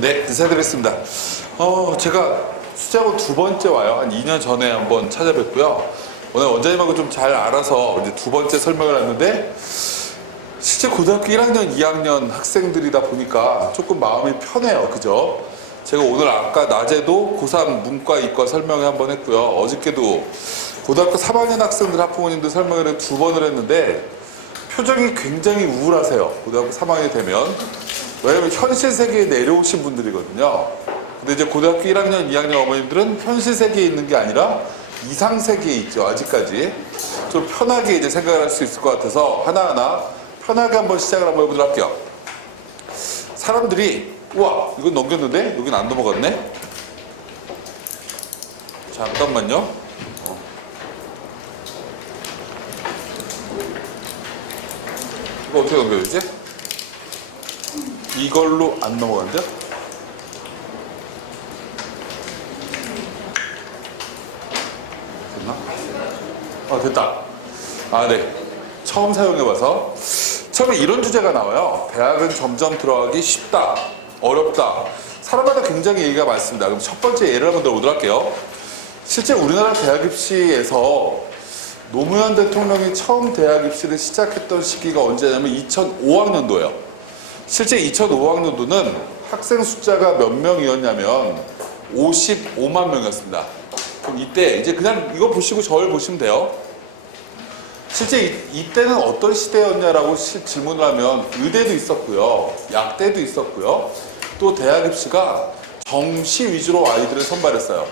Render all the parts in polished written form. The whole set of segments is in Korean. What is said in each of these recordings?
네, 인사드리겠습니다. 제가 수자고 두 번째 와요. 한 2년 전에 한번 찾아뵙고요. 오늘 원장님하고 좀 잘 알아서 이제 두 번째 설명을 했는데, 실제 고등학교 1학년, 2학년 학생들이다 보니까 조금 마음이 편해요. 그죠? 제가 오늘 아까 낮에도 고3 문과, 이과 설명을 한번 했고요. 어저께도 고등학교 3학년 학생들 학부모님들 설명을 두 번을 했는데, 표정이 굉장히 우울하세요. 고등학교 3학년이 되면. 왜냐면 현실 세계에 내려오신 분들이거든요. 근데 이제 고등학교 1학년, 2학년 어머님들은 현실 세계에 있는 게 아니라 이상 세계에 있죠. 아직까지. 좀 편하게 이제 생각을 할 수 있을 것 같아서 하나하나 편하게 한번 시작을 한번 해보도록 할게요. 사람들이, 우와, 이건 넘겼는데? 여긴 안 넘어갔네? 잠깐만요. 이거 어떻게 넘겨야 되지? 이걸로 안 넘어간대요? 됐나? 됐다. 네. 처음 사용해봐서. 처음에 이런 주제가 나와요. 대학은 점점 들어가기 쉽다, 어렵다. 사람마다 굉장히 얘기가 많습니다. 그럼 첫 번째 예를 한번 들어보도록 할게요. 실제 우리나라 대학 입시에서 노무현 대통령이 처음 대학 입시를 시작했던 시기가 언제냐면 2005학년도예요. 실제 2005학년도는 학생 숫자가 몇 명이었냐면 55만 명이었습니다. 그럼 이때 이제 그냥 이거 보시고 저를 보시면 돼요. 실제 이때는 어떤 시대였냐라고 질문을 하면 의대도 있었고요, 약대도 있었고요, 또 대학 입시가 정시 위주로 아이들을 선발했어요.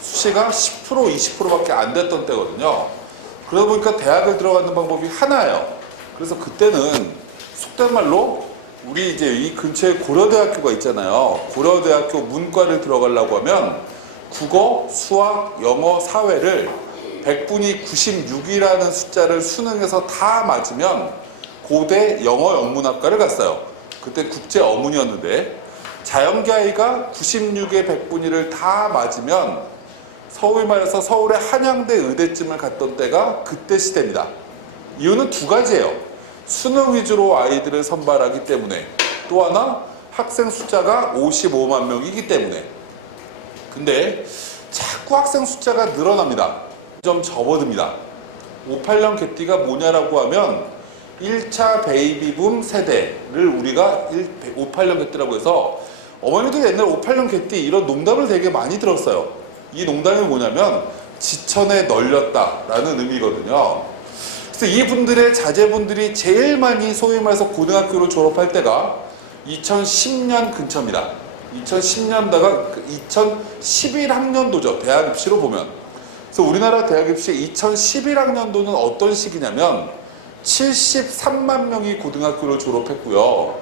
수시가 10% 20%밖에 안 됐던 때거든요. 그러다 보니까 대학을 들어가는 방법이 하나예요. 그래서 그때는 속된 말로 우리 이제 이 근처에 고려대학교가 있잖아요. 고려대학교 문과를 들어가려고 하면 국어, 수학, 영어, 사회를 100분이 96이라는 숫자를 수능에서 다 맞으면 고대 영어 영문학과를 갔어요. 그때 국제 어문이었는데, 자연계 아이가 96에 100분위를 다 맞으면 서울 말해서 서울의 한양대 의대쯤을 갔던 때가 그때 시대입니다. 이유는 두 가지예요. 수능 위주로 아이들을 선발하기 때문에, 또 하나 학생 숫자가 55만 명이기 때문에. 근데 자꾸 학생 숫자가 늘어납니다. 좀 접어듭니다. 58년 개띠가 뭐냐라고 하면 1차 베이비붐 세대를 우리가 58년 개띠라고 해서, 어머니도 옛날 58년 개띠 이런 농담을 되게 많이 들었어요. 이 농담이 뭐냐면 지천에 널렸다라는 의미거든요. 그래서 이분들의 자제분들이 제일 많이 소위 말해서 고등학교를 졸업할 때가 2010년 근처입니다. 2010년대가 2011학년도죠. 대학 입시로 보면. 그래서 우리나라 대학 입시 2011학년도는 어떤 시기냐면 73만 명이 고등학교를 졸업했고요.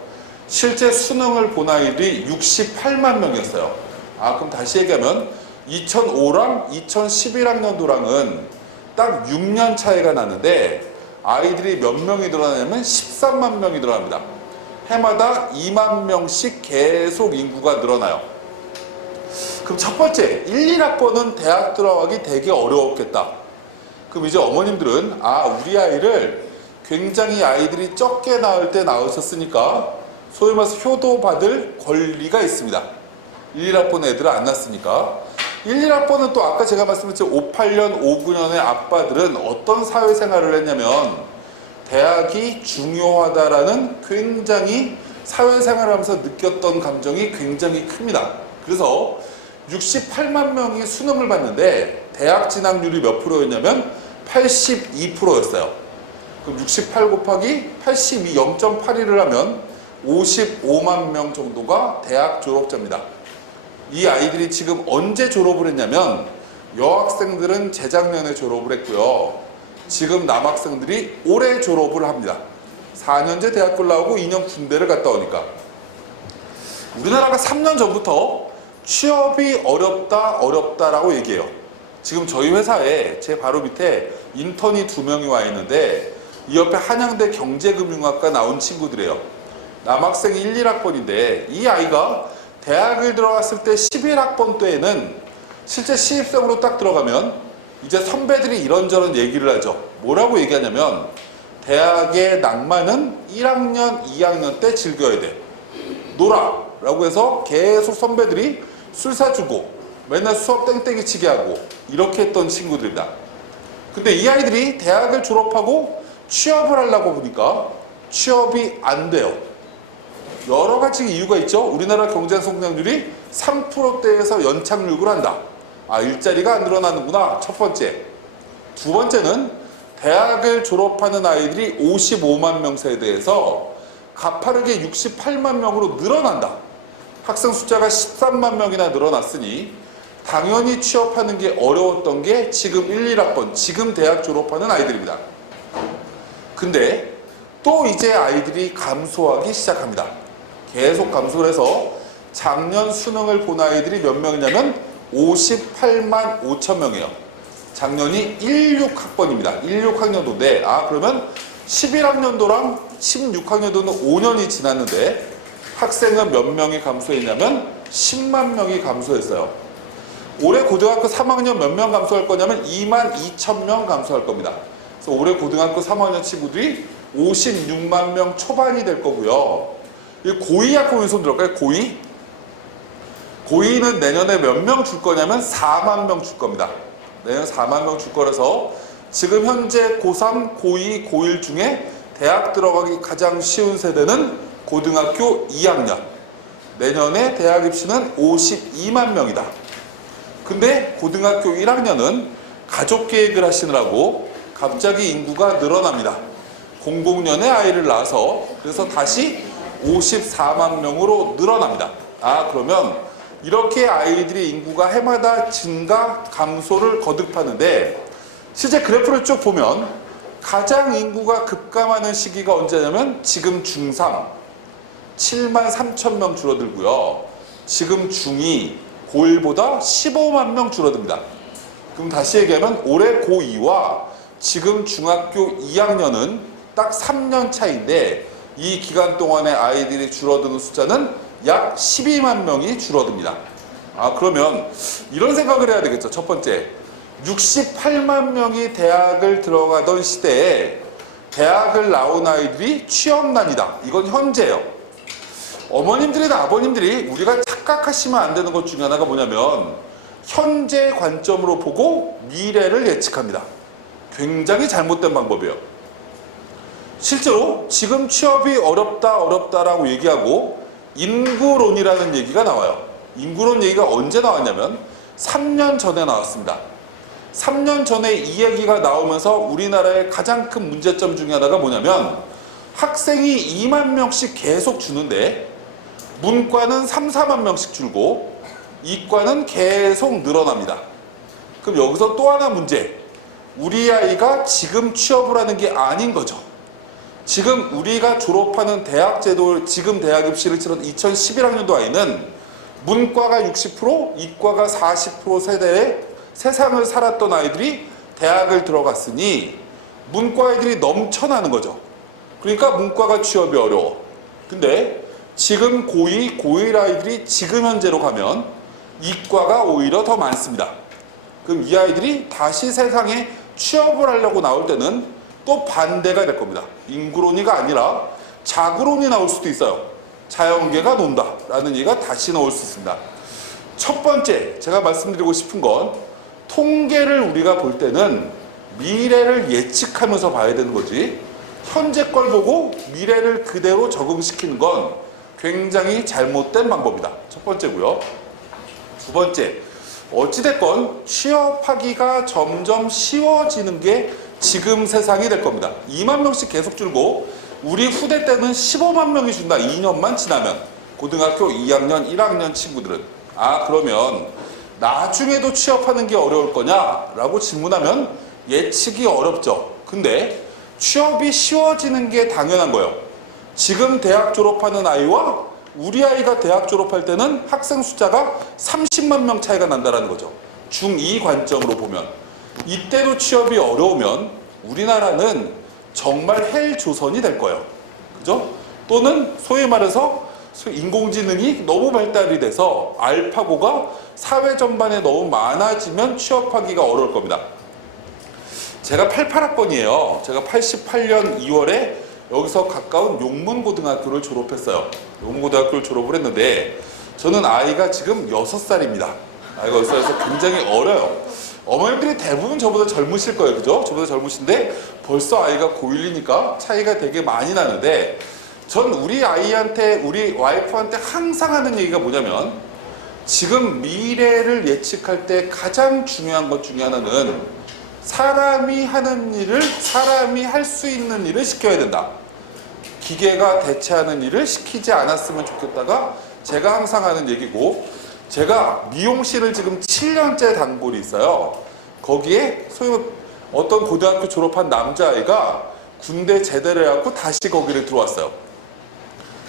실제 수능을 본 아이들이 68만 명이었어요. 그럼 다시 얘기하면 2005랑 2011학년도랑은 딱 6년 차이가 나는데, 아이들이 몇 명이 늘어나냐면 13만 명이 늘어납니다. 해마다 2만 명씩 계속 인구가 늘어나요. 그럼 첫 번째, 1, 2학번은 대학 들어가기 되게 어려웠겠다. 그럼 이제 어머님들은 우리 아이를 굉장히 아이들이 적게 낳을 때 낳으셨으니까 소위 말해서 효도받을 권리가 있습니다. 1, 2학번 애들은 안 낳았으니까. 1, 2학번은 또 아까 제가 말씀드렸죠. 58년, 59년의 아빠들은 어떤 사회생활을 했냐면 대학이 중요하다라는 굉장히 사회생활을 하면서 느꼈던 감정이 굉장히 큽니다. 그래서 68만 명이 수능을 봤는데 대학 진학률이 몇 프로였냐면 82%였어요. 그럼 68 곱하기 82, 0.81을 하면 55만 명 정도가 대학 졸업자입니다. 이 아이들이 지금 언제 졸업을 했냐면, 여학생들은 재작년에 졸업을 했고요. 지금 남학생들이 올해 졸업을 합니다. 4년제 대학교를 나오고 2년 군대를 갔다 오니까. 우리나라가 3년 전부터 취업이 어렵다라고 얘기해요. 지금 저희 회사에 제 바로 밑에 인턴이 2명이 와 있는데, 이 옆에 한양대 경제금융학과 나온 친구들이에요. 남학생 1, 1학번인데 이 아이가 대학을 들어갔을 때 11학번 때에는 실제 신입생으로 딱 들어가면 이제 선배들이 이런저런 얘기를 하죠. 뭐라고 얘기하냐면, 대학의 낭만은 1학년, 2학년 때 즐겨야 돼. 놀아. 라고 해서 계속 선배들이 술 사주고 맨날 수업 땡땡이 치게 하고 이렇게 했던 친구들입니다. 근데 이 아이들이 대학을 졸업하고 취업을 하려고 보니까 취업이 안 돼요. 여러 가지 이유가 있죠. 우리나라 경제 성장률이 3%대에서 연착륙을 한다. 일자리가 안 늘어나는구나. 첫 번째. 두 번째는 대학을 졸업하는 아이들이 55만 명 세대에서 가파르게 68만 명으로 늘어난다. 학생 숫자가 13만 명이나 늘어났으니 당연히 취업하는 게 어려웠던 게 지금 1, 1학번, 지금 대학 졸업하는 아이들입니다. 근데 또 이제 아이들이 감소하기 시작합니다. 계속 감소를 해서 작년 수능을 본 아이들이 몇 명이냐면 58만 5천 명이에요. 작년이 16학번입니다. 16학년도인데 그러면 11학년도랑 16학년도는 5년이 지났는데 학생은 몇 명이 감소했냐면 10만 명이 감소했어요. 올해 고등학교 3학년 몇 명 감소할 거냐면 2만 2천 명 감소할 겁니다. 그래서 올해 고등학교 3학년 친구들이 56만 명 초반이 될 거고요. 고2 학번에 손 들어갈까요? 고2? 고2는 내년에 몇 명 줄 거냐면 4만 명 줄 겁니다. 내년 4만 명 줄 거라서 지금 현재 고3, 고2, 고1 중에 대학 들어가기 가장 쉬운 세대는 고등학교 2학년. 내년에 대학 입시는 52만 명이다. 근데 고등학교 1학년은 가족 계획을 하시느라고 갑자기 인구가 늘어납니다. 00년에 아이를 낳아서 그래서 다시 54만 명으로 늘어납니다. 그러면 이렇게 아이들의 인구가 해마다 증가, 감소를 거듭하는데 실제 그래프를 쭉 보면 가장 인구가 급감하는 시기가 언제냐면 지금 중3 7만 3천 명 줄어들고요. 지금 중2 고1보다 15만 명 줄어듭니다. 그럼 다시 얘기하면 올해 고2와 지금 중학교 2학년은 딱 3년 차인데 이 기간 동안에 아이들이 줄어드는 숫자는 약 12만 명이 줄어듭니다. 그러면 이런 생각을 해야 되겠죠. 첫 번째, 68만 명이 대학을 들어가던 시대에 대학을 나온 아이들이 취업난이다. 이건 현재예요. 어머님들이나 아버님들이 우리가 착각하시면 안 되는 것 중에 하나가 뭐냐면 현재 관점으로 보고 미래를 예측합니다. 굉장히 잘못된 방법이에요. 실제로 지금 취업이 어렵다라고 얘기하고 인구론이라는 얘기가 나와요. 인구론 얘기가 언제 나왔냐면 3년 전에 나왔습니다. 3년 전에 이 얘기가 나오면서 우리나라의 가장 큰 문제점 중에 하나가 뭐냐면 학생이 2만 명씩 계속 주는데 문과는 3, 4만 명씩 줄고 이과는 계속 늘어납니다. 그럼 여기서 또 하나 문제. 우리 아이가 지금 취업을 하는 게 아닌 거죠. 지금 우리가 졸업하는 대학 제도, 지금 대학 입시를 치른 2011학년도 아이는 문과가 60%, 이과가 40% 세대의 세상을 살았던 아이들이 대학을 들어갔으니 문과 아이들이 넘쳐나는 거죠. 그러니까 문과가 취업이 어려워. 근데 지금 고2, 고1 아이들이 지금 현재로 가면 이과가 오히려 더 많습니다. 그럼 이 아이들이 다시 세상에 취업을 하려고 나올 때는 또 반대가 될 겁니다. 인구론이가 아니라 자구론이 나올 수도 있어요. 자연계가 논다 라는 얘기가 다시 나올 수 있습니다. 첫 번째 제가 말씀드리고 싶은 건 통계를 우리가 볼 때는 미래를 예측하면서 봐야 되는 거지 현재 걸 보고 미래를 그대로 적응시키는 건 굉장히 잘못된 방법이다. 첫 번째고요. 두 번째, 어찌됐건 취업하기가 점점 쉬워지는 게 지금 세상이 될 겁니다. 2만 명씩 계속 줄고 우리 후대 때는 15만 명이 준다. 2년만 지나면. 고등학교 2학년, 1학년 친구들은. 그러면 나중에도 취업하는 게 어려울 거냐? 라고 질문하면 예측이 어렵죠. 근데 취업이 쉬워지는 게 당연한 거예요. 지금 대학 졸업하는 아이와 우리 아이가 대학 졸업할 때는 학생 숫자가 30만 명 차이가 난다는 거죠. 중2 관점으로 보면. 이때도 취업이 어려우면 우리나라는 정말 헬조선이 될 거예요. 그죠? 또는 소위 말해서 인공지능이 너무 발달이 돼서 알파고가 사회 전반에 너무 많아지면 취업하기가 어려울 겁니다. 제가 88학번이에요. 제가 88년 2월에 여기서 가까운 용문고등학교를 졸업했어요. 용문고등학교를 졸업을 했는데 저는 아이가 지금 6살입니다. 아이가 6살에서 굉장히 어려요. 어머님들이 대부분 저보다 젊으실 거예요. 그죠? 저보다 젊으신데 벌써 아이가 고1이니까 차이가 되게 많이 나는데 전 우리 아이한테, 우리 와이프한테 항상 하는 얘기가 뭐냐면 지금 미래를 예측할 때 가장 중요한 것 중에 하나는 사람이 하는 일을, 사람이 할 수 있는 일을 시켜야 된다. 기계가 대체하는 일을 시키지 않았으면 좋겠다가 제가 항상 하는 얘기고, 제가 미용실을 지금 7년째 단골이 있어요. 거기에 소위 어떤 고등학교 졸업한 남자아이가 군대 제대를 해갖고 다시 거기를 들어왔어요.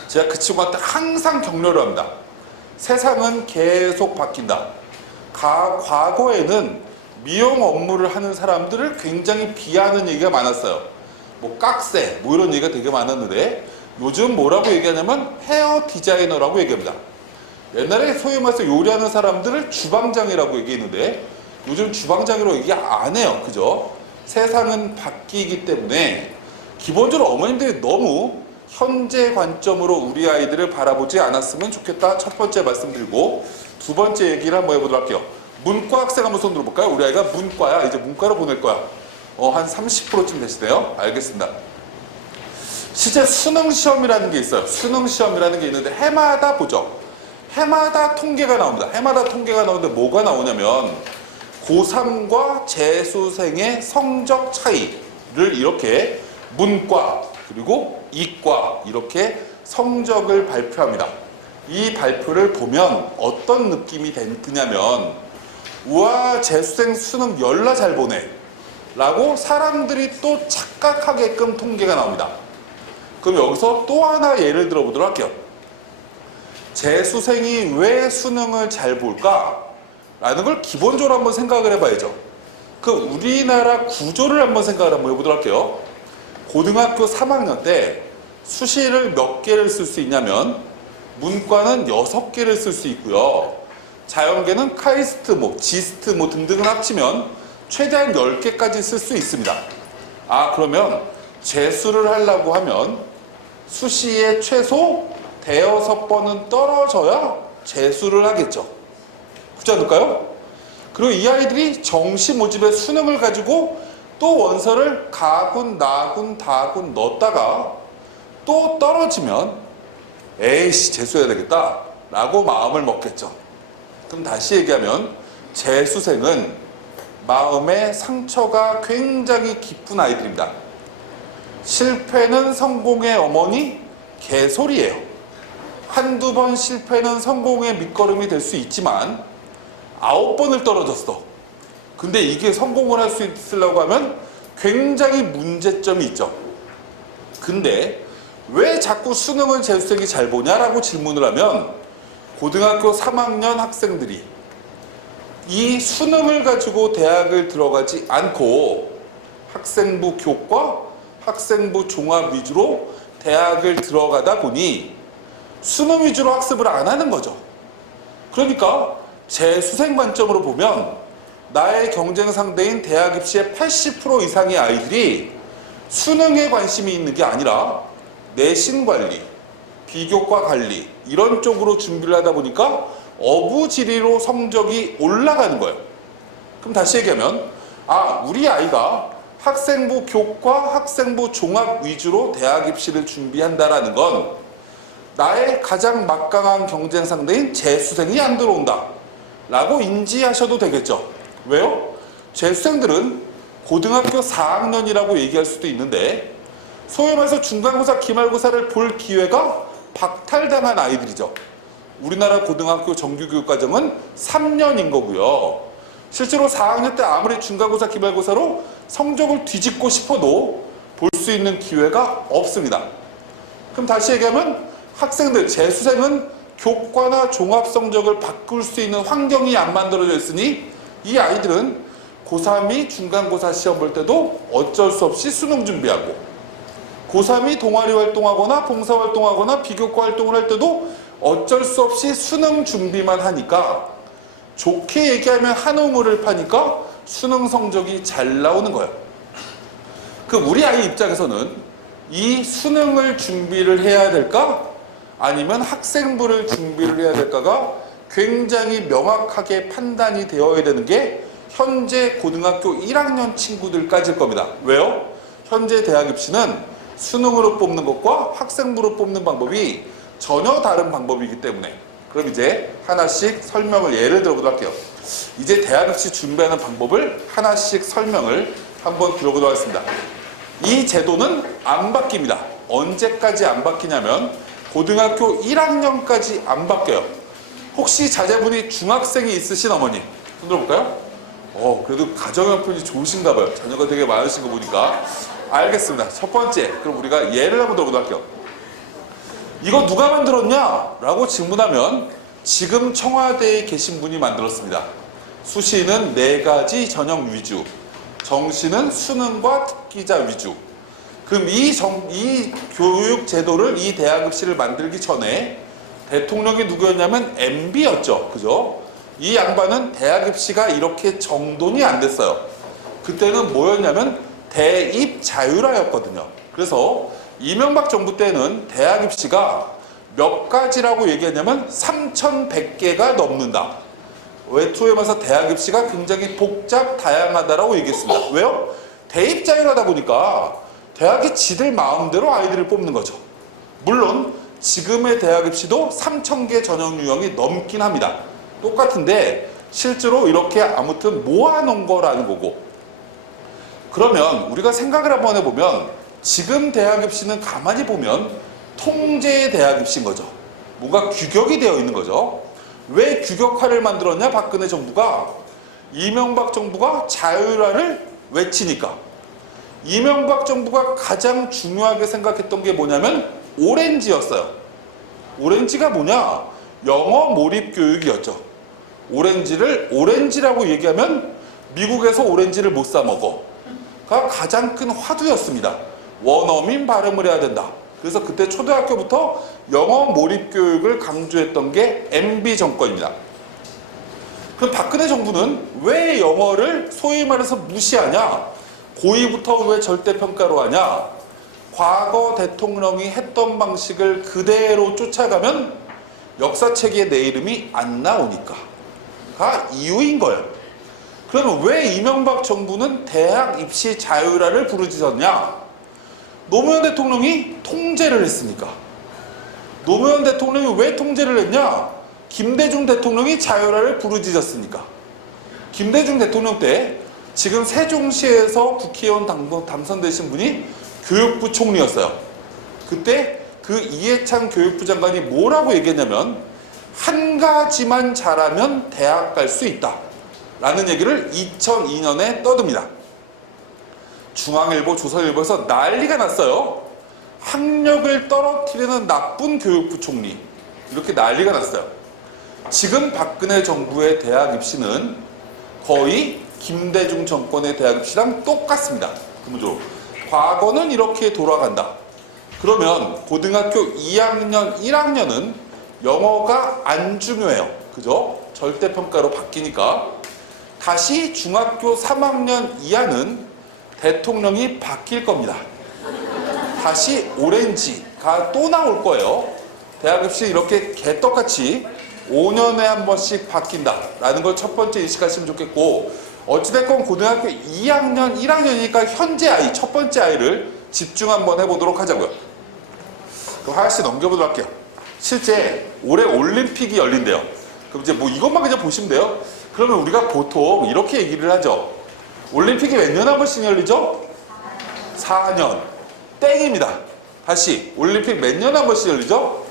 제가 그 친구한테 항상 격려를 합니다. 세상은 계속 바뀐다. 과거에는 미용 업무를 하는 사람들을 굉장히 비하하는 얘기가 많았어요. 뭐 깍새, 뭐 이런 얘기가 되게 많았는데 요즘 뭐라고 얘기하냐면 헤어 디자이너라고 얘기합니다. 옛날에 소위 말해서 요리하는 사람들을 주방장이라고 얘기했는데 요즘 주방장이라고 얘기 안 해요. 그죠? 세상은 바뀌기 때문에 기본적으로 어머님들이 너무 현재 관점으로 우리 아이들을 바라보지 않았으면 좋겠다. 첫 번째 말씀드리고, 두 번째 얘기를 한번 해보도록 할게요. 문과 학생 한번 손 들어볼까요? 우리 아이가 문과야. 이제 문과로 보낼 거야. 한 30%쯤 되시대요. 알겠습니다. 실제 수능시험이라는 게 있어요. 수능시험이라는 게 있는데 해마다 보죠. 해마다 통계가 나옵니다. 해마다 통계가 나오는데 뭐가 나오냐면 고3과 재수생의 성적 차이를 이렇게 문과 그리고 이과 이렇게 성적을 발표합니다. 이 발표를 보면 어떤 느낌이 드냐면 우와 재수생 수능 열나 잘 보네 라고 사람들이 또 착각하게끔 통계가 나옵니다. 그럼 여기서 또 하나 예를 들어 보도록 할게요. 재수생이 왜 수능을 잘 볼까? 라는 걸 기본적으로 한번 생각을 해봐야죠. 그 우리나라 구조를 한번 생각을 한번 해보도록 할게요. 고등학교 3학년 때 수시를 몇 개를 쓸 수 있냐면 문과는 6개를 쓸 수 있고요. 자연계는 카이스트, 지스트 등등을 합치면 최대한 10개까지 쓸 수 있습니다. 그러면 재수를 하려고 하면 수시에 최소 대여섯 번은 떨어져야 재수를 하겠죠. 그렇지 않을까요? 그리고 이 아이들이 정시 모집에 수능을 가지고 또 원서를 가군, 나군, 다군 넣었다가 또 떨어지면 에이씨 재수해야 되겠다 라고 마음을 먹겠죠. 그럼 다시 얘기하면 재수생은 마음의 상처가 굉장히 깊은 아이들입니다. 실패는 성공의 어머니 개소리예요. 한두 번 실패는 성공의 밑거름이 될 수 있지만 9번을 떨어졌어. 근데 이게 성공을 할 수 있으려고 하면 굉장히 문제점이 있죠. 근데 왜 자꾸 수능을 재수생이 잘 보냐라고 질문을 하면 고등학교 3학년 학생들이 이 수능을 가지고 대학을 들어가지 않고 학생부 교과, 학생부 종합 위주로 대학을 들어가다 보니 수능 위주로 학습을 안 하는 거죠. 그러니까 재수생 관점으로 보면 나의 경쟁 상대인 대학 입시의 80% 이상의 아이들이 수능에 관심이 있는 게 아니라 내신 관리, 비교과 관리 이런 쪽으로 준비를 하다 보니까 어부지리로 성적이 올라가는 거예요. 그럼 다시 얘기하면 우리 아이가 학생부 교과, 학생부 종합 위주로 대학 입시를 준비한다라는 건 나의 가장 막강한 경쟁 상대인 재수생이 안 들어온다 라고 인지하셔도 되겠죠. 왜요? 재수생들은 고등학교 4학년이라고 얘기할 수도 있는데 소위 말해서 중간고사, 기말고사를 볼 기회가 박탈당한 아이들이죠. 우리나라 고등학교 정규교육과정은 3년인 거고요. 실제로 4학년 때 아무리 중간고사, 기말고사로 성적을 뒤집고 싶어도 볼 수 있는 기회가 없습니다. 그럼 다시 얘기하면 학생들, 재수생은 교과나 종합 성적을 바꿀 수 있는 환경이 안 만들어져 있으니 이 아이들은 고3이 중간고사 시험 볼 때도 어쩔 수 없이 수능 준비하고 고3이 동아리 활동하거나 봉사활동하거나 비교과 활동을 할 때도 어쩔 수 없이 수능 준비만 하니까 좋게 얘기하면 한우물을 파니까 수능 성적이 잘 나오는 거예요. 그 우리 아이 입장에서는 이 수능을 준비를 해야 될까? 아니면 학생부를 준비를 해야 될까가 굉장히 명확하게 판단이 되어야 되는 게 현재 고등학교 1학년 친구들까지일 겁니다. 왜요? 현재 대학 입시는 수능으로 뽑는 것과 학생부로 뽑는 방법이 전혀 다른 방법이기 때문에, 그럼 이제 하나씩 설명을 예를 들어보도록 할게요. 이제 대학 입시 준비하는 방법을 하나씩 설명을 한번 들어보도록 하겠습니다. 이 제도는 안 바뀝니다. 언제까지 안 바뀌냐면 고등학교 1학년까지 안 바뀌어요. 혹시 자제분이 중학생이 있으신 어머니 손 들어볼까요? 그래도 가정형편이 좋으신가 봐요. 자녀가 되게 많으신 거 보니까. 알겠습니다. 첫 번째, 그럼 우리가 예를 한번 들어보도록 할게요. 이거 누가 만들었냐? 라고 질문하면 지금 청와대에 계신 분이 만들었습니다. 수시는 4가지 전형 위주, 정시는 수능과 특기자 위주. 그럼 이 교육 제도를, 이 대학 입시를 만들기 전에 대통령이 누구였냐면 MB였죠. 그죠? 이 양반은 대학 입시가 이렇게 정돈이 안 됐어요. 그때는 뭐였냐면 대입 자율화였거든요. 그래서 이명박 정부 때는 대학 입시가 몇 가지라고 얘기했냐면 3,100개가 넘는다. 외투에 봐서 대학 입시가 굉장히 복잡, 다양하다라고 얘기했습니다. 왜요? 대입 자율하다 보니까 대학이 지들 마음대로 아이들을 뽑는 거죠. 물론 지금의 대학 입시도 3,000개 전형 유형이 넘긴 합니다. 똑같은데 실제로 이렇게 아무튼 모아놓은 거라는 거고, 그러면 우리가 생각을 한번 해보면 지금 대학 입시는 가만히 보면 통제의 대학 입시인 거죠. 뭔가 규격이 되어 있는 거죠. 왜 규격화를 만들었냐? 박근혜 정부가, 이명박 정부가 자율화를 외치니까. 이명박 정부가 가장 중요하게 생각했던 게 뭐냐면 오렌지였어요. 오렌지가 뭐냐? 영어 몰입 교육이었죠. 오렌지라고 얘기하면 미국에서 오렌지를 못 사 먹어가 가장 큰 화두였습니다. 원어민 발음을 해야 된다. 그래서 그때 초등학교부터 영어 몰입 교육을 강조했던 게 MB 정권입니다. 그럼 박근혜 정부는 왜 영어를 소위 말해서 무시하냐? 고2부터 왜 절대평가로 하냐? 과거 대통령이 했던 방식을 그대로 쫓아가면 역사책에 내 이름이 안 나오니까가 이유인 거예요. 그러면 왜 이명박 정부는 대학 입시 자율화를 부르짖었냐? 노무현 대통령이 통제를 했으니까. 노무현 대통령이 왜 통제를 했냐? 김대중 대통령이 자율화를 부르짖었으니까. 김대중 대통령 때 지금 세종시에서 국회의원 당선되신 분이 교육부 총리였어요. 그때 그 이해찬 교육부 장관이 뭐라고 얘기했냐면 한 가지만 잘하면 대학 갈 수 있다 라는 얘기를 2002년에 떠듭니다. 중앙일보, 조선일보에서 난리가 났어요. 학력을 떨어뜨리는 나쁜 교육부 총리, 이렇게 난리가 났어요. 지금 박근혜 정부의 대학 입시는 거의 김대중 정권의 대학 입시랑 똑같습니다. 근본적으로 과거는 이렇게 돌아간다. 그러면 고등학교 2학년, 1학년은 영어가 안 중요해요. 그죠? 절대평가로 바뀌니까. 다시 중학교 3학년 이하는 대통령이 바뀔 겁니다. 다시 오렌지가 또 나올 거예요. 대학 입시 이렇게 개떡같이 5년에 한 번씩 바뀐다라는 걸 첫 번째 인식하시면 좋겠고, 어찌됐건 고등학교 2학년, 1학년이니까 현재 아이, 첫 번째 아이를 집중 한번 해보도록 하자고요. 그럼 하나씩 넘겨보도록 할게요. 실제 올해 올림픽이 열린대요. 그럼 이제 뭐 이것만 그냥 보시면 돼요. 그러면 우리가 보통 이렇게 얘기를 하죠. 올림픽이 몇 년에 한 번씩 열리죠? 4년. 땡입니다. 다시 올림픽 몇 년에 한 번씩 열리죠?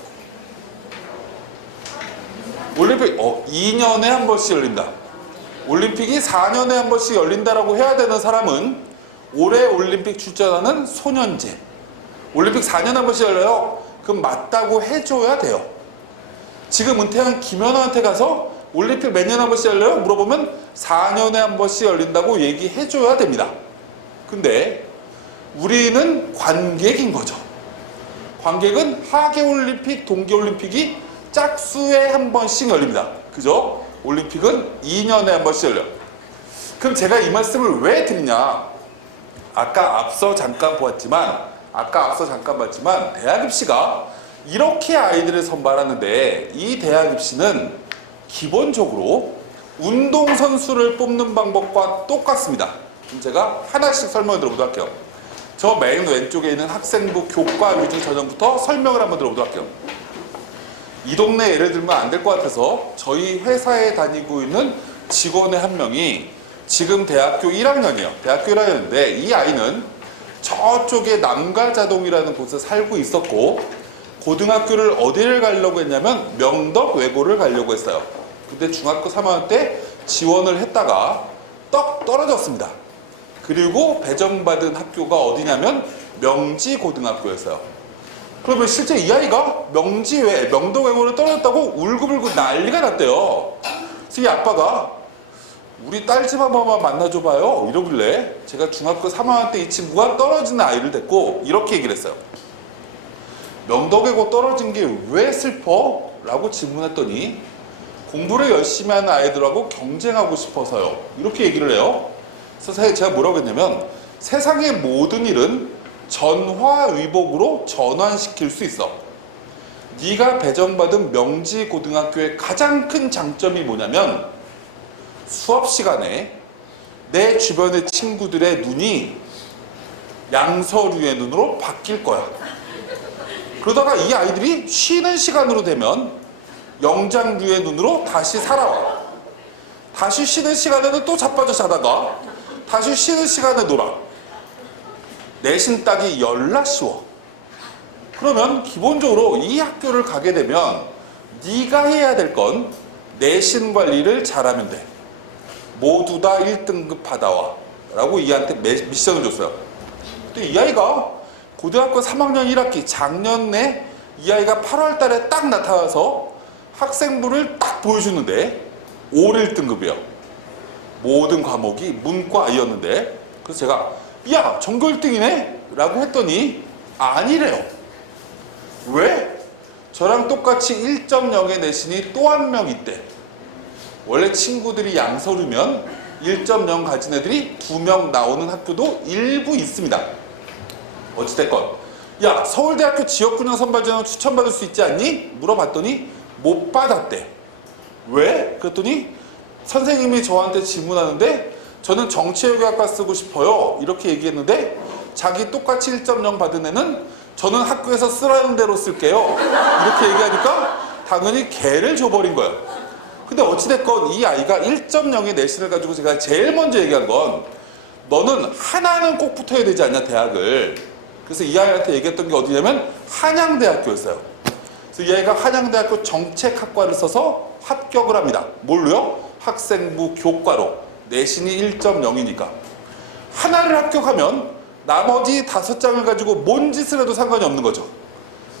올림픽 2년에 한 번씩 열린다. 올림픽이 4년에 한 번씩 열린다라고 해야 되는 사람은 올해 올림픽 출전하는 소년제. 올림픽 4년에 한 번씩 열려요. 그럼 맞다고 해줘야 돼요. 지금 은퇴한 김연아한테 가서 올림픽 몇 년에 한 번씩 열려요? 물어보면 4년에 한 번씩 열린다고 얘기해줘야 됩니다. 근데 우리는 관객인 거죠. 관객은 하계올림픽, 동계올림픽이 짝수에 한 번씩 열립니다. 그죠? 올림픽은 2년에 한 번씩 열려요. 그럼 제가 이 말씀을 왜 드리냐? 아까 앞서 잠깐 보았지만 아까 앞서 잠깐 봤지만 대학 입시가 이렇게 아이들을 선발하는데, 이 대학 입시는 기본적으로 운동선수를 뽑는 방법과 똑같습니다. 제가 하나씩 설명을 들어보도록 할게요. 저 맨 왼쪽에 있는 학생부 교과 위주 전형부터 설명을 한번 들어보도록 할게요. 이 동네 예를 들면 안 될 것 같아서 저희 회사에 다니고 있는 직원의 한 명이 지금 대학교 1학년이에요. 대학교 1학년인데 이 아이는 저쪽에 남가자동이라는 곳에 살고 있었고, 고등학교를 어디를 가려고 했냐면 명덕 외고를 가려고 했어요. 근데 중학교 3학년 때 지원을 했다가 떡 떨어졌습니다. 그리고 배정받은 학교가 어디냐면 명지고등학교였어요. 그러면 실제 이 아이가 명지 외 명덕 외고를 떨어졌다고 울고불고 난리가 났대요. 그래서 이 아빠가 우리 딸 집 한 번만 만나줘봐요 이러길래, 제가 중학교 3학년 때 이 친구가 떨어지는 아이를 데리고 이렇게 얘기를 했어요. 명덕외고 떨어진 게 왜 슬퍼? 라고 질문했더니 공부를 열심히 하는 아이들하고 경쟁하고 싶어서요, 이렇게 얘기를 해요. 그래서 제가 뭐라고 했냐면, 세상의 모든 일은 전화위복으로 전환시킬 수 있어. 네가 배정받은 명지고등학교의 가장 큰 장점이 뭐냐면, 수업 시간에 내 주변의 친구들의 눈이 양서류의 눈으로 바뀔 거야. 그러다가 이 아이들이 쉬는 시간으로 되면 영장류의 눈으로 다시 살아와. 다시 쉬는 시간에는 또 자빠져 자다가 다시 쉬는 시간에 놀아. 내신 따기 열나 쉬워. 그러면 기본적으로 이 학교를 가게 되면 네가 해야 될 건 내신 관리를 잘하면 돼. 모두 다 1등급 받아와 라고 이한테 미션을 줬어요. 근데 이 아이가 고등학교 3학년 1학기 작년에 이 아이가 8월 달에 딱 나타나서 학생부를 딱 보여주는데 올 1등급이에요. 모든 과목이 문과이었는데, 그래서 제가 야 전교 1등이네? 라고 했더니 아니래요. 왜? 저랑 똑같이 1.0의 내신이 또 한 명 있대. 원래 친구들이 양서류면 1.0 가진 애들이 2명 나오는 학교도 일부 있습니다. 어찌됐건 야 서울대학교 지역군형 선발전형 추천받을 수 있지 않니? 물어봤더니 못 받았대. 왜? 그랬더니 선생님이 저한테 질문하는데 저는 정치외교학과 쓰고 싶어요 이렇게 얘기했는데, 자기 똑같이 1.0 받은 애는 저는 학교에서 쓰라는 대로 쓸게요 이렇게 얘기하니까 당연히 개를 줘버린 거예요. 근데 어찌됐건 이 아이가 1.0의 내신을 가지고 제가 제일 먼저 얘기한 건, 너는 하나는 꼭 붙어야 되지 않냐 대학을. 그래서 이 아이한테 얘기했던 게 어디냐면 한양대학교였어요. 그래서 이 아이가 한양대학교 정책학과를 써서 합격을 합니다. 뭘로요? 학생부 교과로. 내신이 1.0이니까 하나를 합격하면 나머지 5장을 가지고 뭔 짓을 해도 상관이 없는 거죠.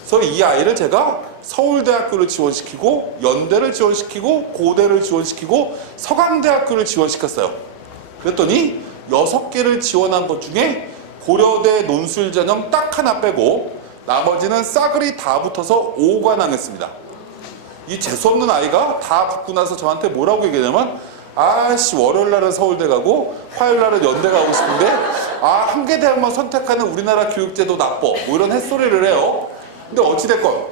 그래서 이 아이를 제가 서울대학교를 지원시키고 연대를 지원시키고 고대를 지원시키고 서강대학교를 지원시켰어요. 그랬더니 6개를 지원한 것 중에 고려대 논술 전형 딱 하나 빼고 나머지는 싸그리 다 붙어서 5관왕했습니다. 이 재수없는 아이가 다 붙고 나서 저한테 뭐라고 얘기하냐면, 아씨 월요일날은 서울대 가고 화요일날은 연대 가고 싶은데 한 개 대학만 선택하는 우리나라 교육제도 나빠, 뭐 이런 햇소리를 해요. 근데 어찌됐건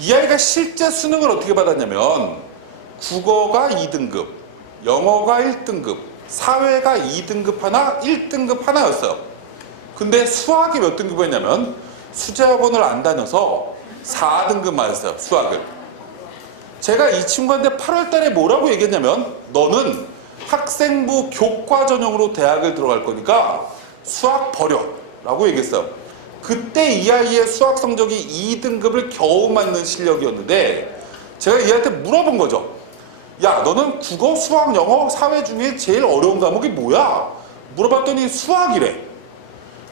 이 아이가 실제 수능을 어떻게 받았냐면, 국어가 2등급, 영어가 1등급, 사회가 2등급 하나, 1등급 하나였어요. 근데 수학이 몇 등급이었냐면 수제학원을 안 다녀서 4등급 맞았어요, 수학을. 제가 이 친구한테 8월 달에 뭐라고 얘기했냐면, 너는 학생부 교과 전형으로 대학을 들어갈 거니까 수학 버려 라고 얘기했어요. 그때 이 아이의 수학 성적이 2등급을 겨우 맞는 실력이었는데, 제가 얘한테 물어본 거죠. 야 너는 국어, 수학, 영어, 사회 중에 제일 어려운 과목이 뭐야? 물어봤더니 수학이래.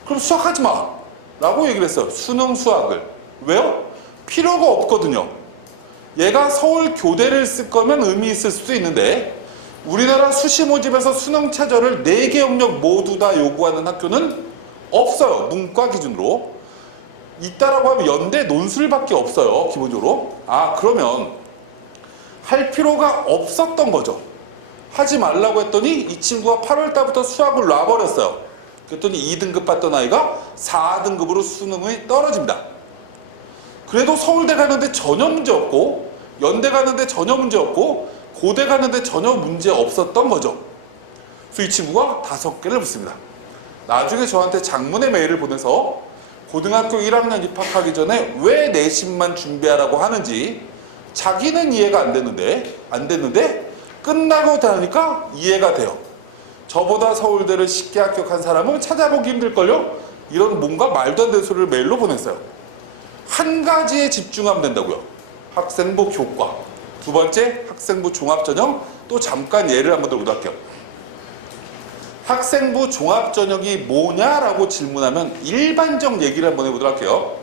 그럼 수학하지 마 라고 얘기를 했어요. 수능 수학을. 왜요? 필요가 없거든요. 얘가 서울 교대를 쓸 거면 의미 있을 수도 있는데, 우리나라 수시 모집에서 수능 최저를 4개 영역 모두 다 요구하는 학교는 없어요. 문과 기준으로. 있다라고 하면 연대 논술밖에 없어요, 기본적으로. 그러면 할 필요가 없었던 거죠. 하지 말라고 했더니 이 친구가 8월 달부터 수학을 놔버렸어요. 그랬더니 2등급 받던 아이가 4등급으로 수능이 떨어집니다. 그래도 서울대 가는데 전혀 문제 없고 연대 가는데 전혀 문제 없고 고대 가는데 전혀 문제 없었던 거죠. 그래서 이 친구가 5개를 붙습니다. 나중에 저한테 장문의 메일을 보내서 고등학교 1학년 입학하기 전에 왜 내신만 준비하라고 하는지 자기는 이해가 안 됐는데 끝나고 나니까 이해가 돼요. 저보다 서울대를 쉽게 합격한 사람은 찾아보기 힘들걸요? 이런 뭔가 말도 안 되는 소리를 메일로 보냈어요. 한 가지에 집중하면 된다고요. 학생부 교과. 두 번째, 학생부 종합전형. 또 잠깐 예를 한번 들어보도록 할게요. 학생부 종합전형이 뭐냐라고 질문하면 일반적 얘기를 한번 해보도록 할게요.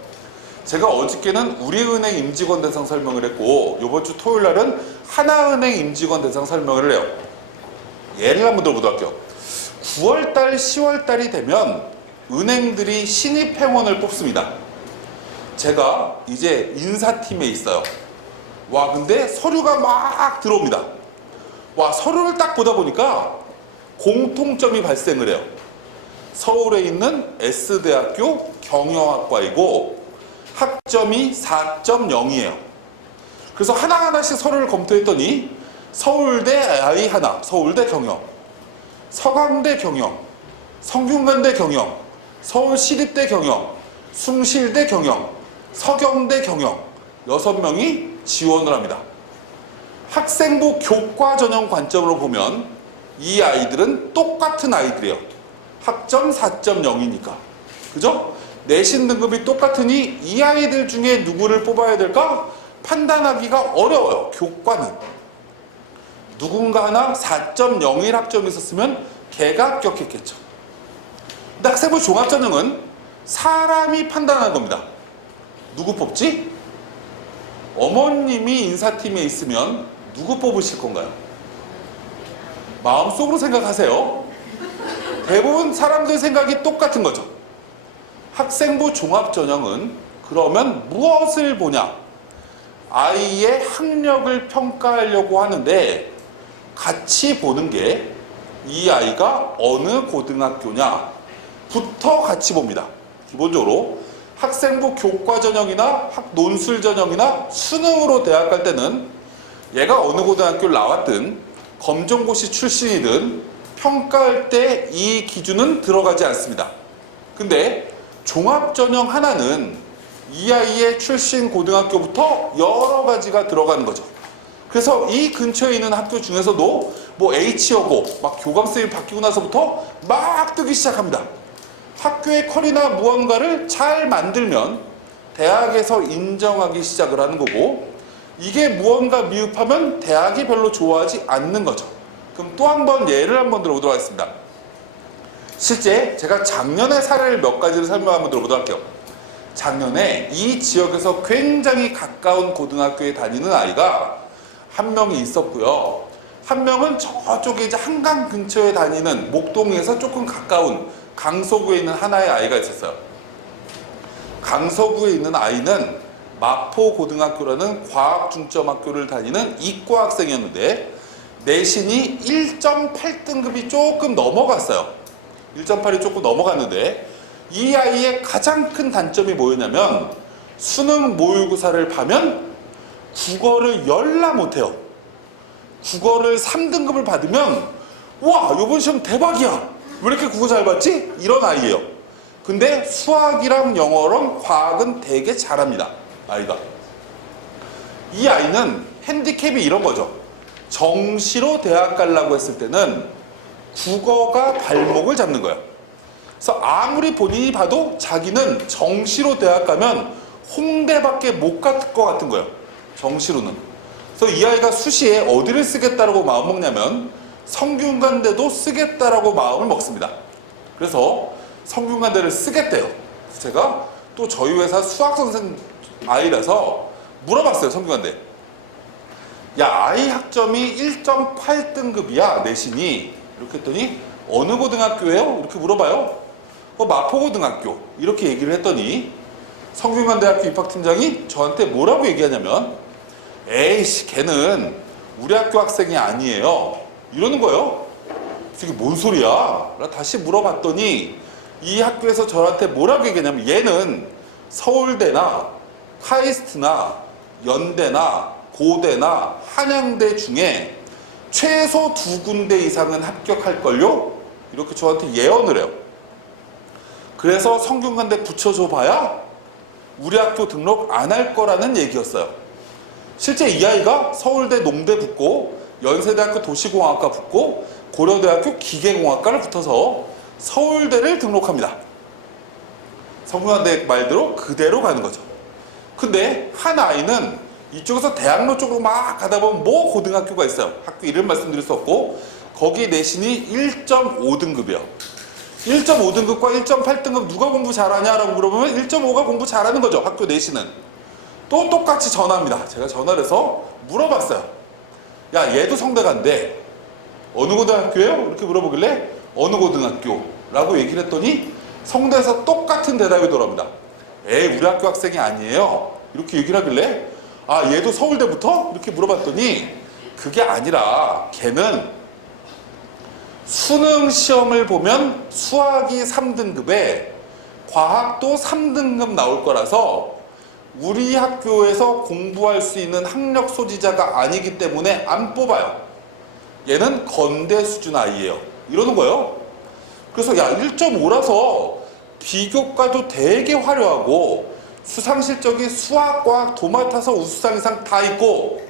제가 어저께는 우리은행 임직원 대상 설명을 했고 이번 주 토요일 날은 하나은행 임직원 대상 설명을 해요. 예를 한번 들어보도록 할게요. 9월달, 10월달이 되면 은행들이 신입 회원을 뽑습니다. 제가 이제 인사팀에 있어요. 와, 근데 서류가 막 들어옵니다. 와, 서류를 딱 보다 보니까 공통점이 발생을 해요. 서울에 있는 S대학교 경영학과이고 학점이 4.0이에요. 그래서 하나하나씩 서류를 검토했더니 서울대 I 하나, 서울대 경영, 서강대 경영, 성균관대 경영, 서울시립대 경영, 숭실대 경영, 서경대 경영 6명이 지원을 합니다. 학생부 교과 전형 관점으로 보면 이 아이들은 똑같은 아이들이에요. 학점 4.0이니까. 그죠? 내신 등급이 똑같으니 이 아이들 중에 누구를 뽑아야 될까? 판단하기가 어려워요. 교과는. 누군가 하나 4.01 학점이 있었으면 걔가 합격했겠죠. 근데 학생부 종합전형은 사람이 판단하는 겁니다. 누구 뽑지? 어머님이 인사팀에 있으면 누구 뽑으실 건가요? 마음속으로 생각하세요. 대부분 사람들 생각이 똑같은 거죠. 학생부 종합전형은 그러면 무엇을 보냐? 아이의 학력을 평가하려고 하는데 같이 보는 게 이 아이가 어느 고등학교냐부터 같이 봅니다. 기본적으로 학생부 교과 전형이나 논술 전형이나 수능으로 대학 갈 때는 얘가 어느 고등학교를 나왔든 검정고시 출신이든 평가할 때 이 기준은 들어가지 않습니다. 근데 종합전형 하나는 이 아이의 출신 고등학교부터 여러 가지가 들어가는 거죠. 그래서 이 근처에 있는 학교 중에서도 뭐 H여고 막 교감쌤이 바뀌고 나서부터 막 뜨기 시작합니다. 학교의 컬이나 무언가를 잘 만들면 대학에서 인정하기 시작을 하는 거고 이게 무언가 미흡하면 대학이 별로 좋아하지 않는 거죠. 그럼 또 한 번 예를 한번 들어보도록 하겠습니다. 실제 제가 작년의 사례를 몇 가지를 설명 한번 들어보도록 할게요. 작년에 이 지역에서 굉장히 가까운 고등학교에 다니는 아이가 한 명이 있었고요. 한 명은 저쪽에 이제 한강 근처에 다니는 목동에서 조금 가까운 강서구에 있는 하나의 아이가 있었어요. 강서구에 있는 아이는 마포고등학교라는 과학중점학교를 다니는 이과 학생이었는데 내신이 1.8등급이 조금 넘어갔어요. 1.8이 조금 넘어갔는데 이 아이의 가장 큰 단점이 뭐였냐면 수능 모의고사를 봐면 국어를 열나 못해요. 국어를 3등급을 받으면 와, 이번 시험 대박이야. 왜 이렇게 국어 잘 봤지? 이런 아이예요. 근데 수학이랑 영어랑 과학은 되게 잘합니다. 아이가. 이 아이는 핸디캡이 이런 거죠. 정시로 대학 가려고 했을 때는 국어가 발목을 잡는 거예요. 그래서 아무리 본인이 봐도 자기는 정시로 대학 가면 홍대밖에 못 갈 것 같은 거예요. 정시로는. 그래서 이 아이가 수시에 어디를 쓰겠다라고 마음먹냐면 성균관대도 쓰겠다라고 마음을 먹습니다. 그래서 성균관대를 쓰겠대요. 그래서 제가 또 저희 회사 수학선생 아이라서 물어봤어요. 성균관대. 야, 아이 학점이 1.8등급이야 내신이. 이렇게 했더니 어느 고등학교예요? 이렇게 물어봐요. 마포고등학교. 이렇게 얘기를 했더니 성균관대학교 입학팀장이 저한테 뭐라고 얘기하냐면 에이씨, 걔는 우리 학교 학생이 아니에요. 이러는 거예요. 그래서 이게 뭔 소리야? 나 다시 물어봤더니 이 학교에서 저한테 뭐라고 얘기하냐면 얘는 서울대나 카이스트나 연대나 고대나 한양대 중에 최소 2군데 이상은 합격할걸요? 이렇게 저한테 예언을 해요. 그래서 성균관대 붙여줘봐야 우리 학교 등록 안 할 거라는 얘기였어요. 실제 이 아이가 서울대 농대 붙고 연세대학교 도시공학과 붙고 고려대학교 기계공학과를 붙어서 서울대를 등록합니다. 성균관대 말대로 그대로 가는 거죠. 근데 한 아이는 이쪽에서 대학로 쪽으로 막 가다 보면 뭐 고등학교가 있어요. 학교 이름 말씀드릴 수 없고 거기 내신이 1.5등급이에요. 1.5등급과 1.8등급 누가 공부 잘하냐라고 물어보면 1.5가 공부 잘하는 거죠. 학교 내신은. 또 똑같이 전화합니다. 제가 전화를 해서 물어봤어요. 야, 얘도 성대간대. 어느 고등학교예요? 이렇게 물어보길래 어느 고등학교? 라고 얘기를 했더니 성대에서 똑같은 대답이 돌아옵니다. 에이, 우리 학교 학생이 아니에요. 이렇게 얘기를 하길래 아, 얘도 서울대부터? 이렇게 물어봤더니 그게 아니라 걔는 수능 시험을 보면 수학이 3등급에 과학도 3등급 나올 거라서 우리 학교에서 공부할 수 있는 학력 소지자가 아니기 때문에 안 뽑아요. 얘는 건대 수준 아이예요. 이러는 거예요. 그래서 야, 1.5라서 비교과도 되게 화려하고 수상 실적이 수학, 과학, 도맡아서 우수상 이상 다 있고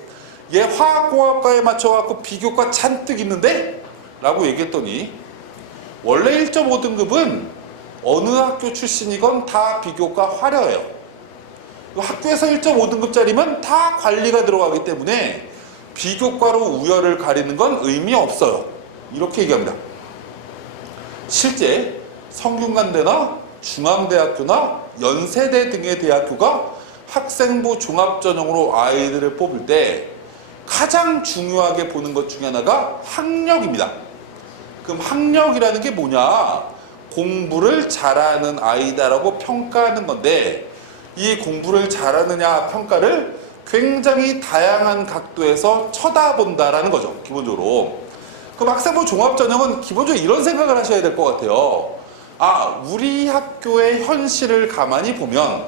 얘 화학공학과에 맞춰갖고 비교과 잔뜩 있는데? 라고 얘기했더니 원래 1.5등급은 어느 학교 출신이건 다 비교과 화려해요. 학교에서 1.5등급짜리면 다 관리가 들어가기 때문에 비교과로 우열을 가리는 건 의미 없어요. 이렇게 얘기합니다. 실제 성균관대나 중앙대학교나 연세대 등의 대학교가 학생부 종합전형으로 아이들을 뽑을 때 가장 중요하게 보는 것 중에 하나가 학력입니다. 그럼 학력이라는 게 뭐냐? 공부를 잘하는 아이다라고 평가하는 건데 이 공부를 잘하느냐 평가를 굉장히 다양한 각도에서 쳐다본다라는 거죠. 기본적으로. 그럼 학생부 종합전형은 기본적으로 이런 생각을 하셔야 될 것 같아요. 아, 우리 학교의 현실을 가만히 보면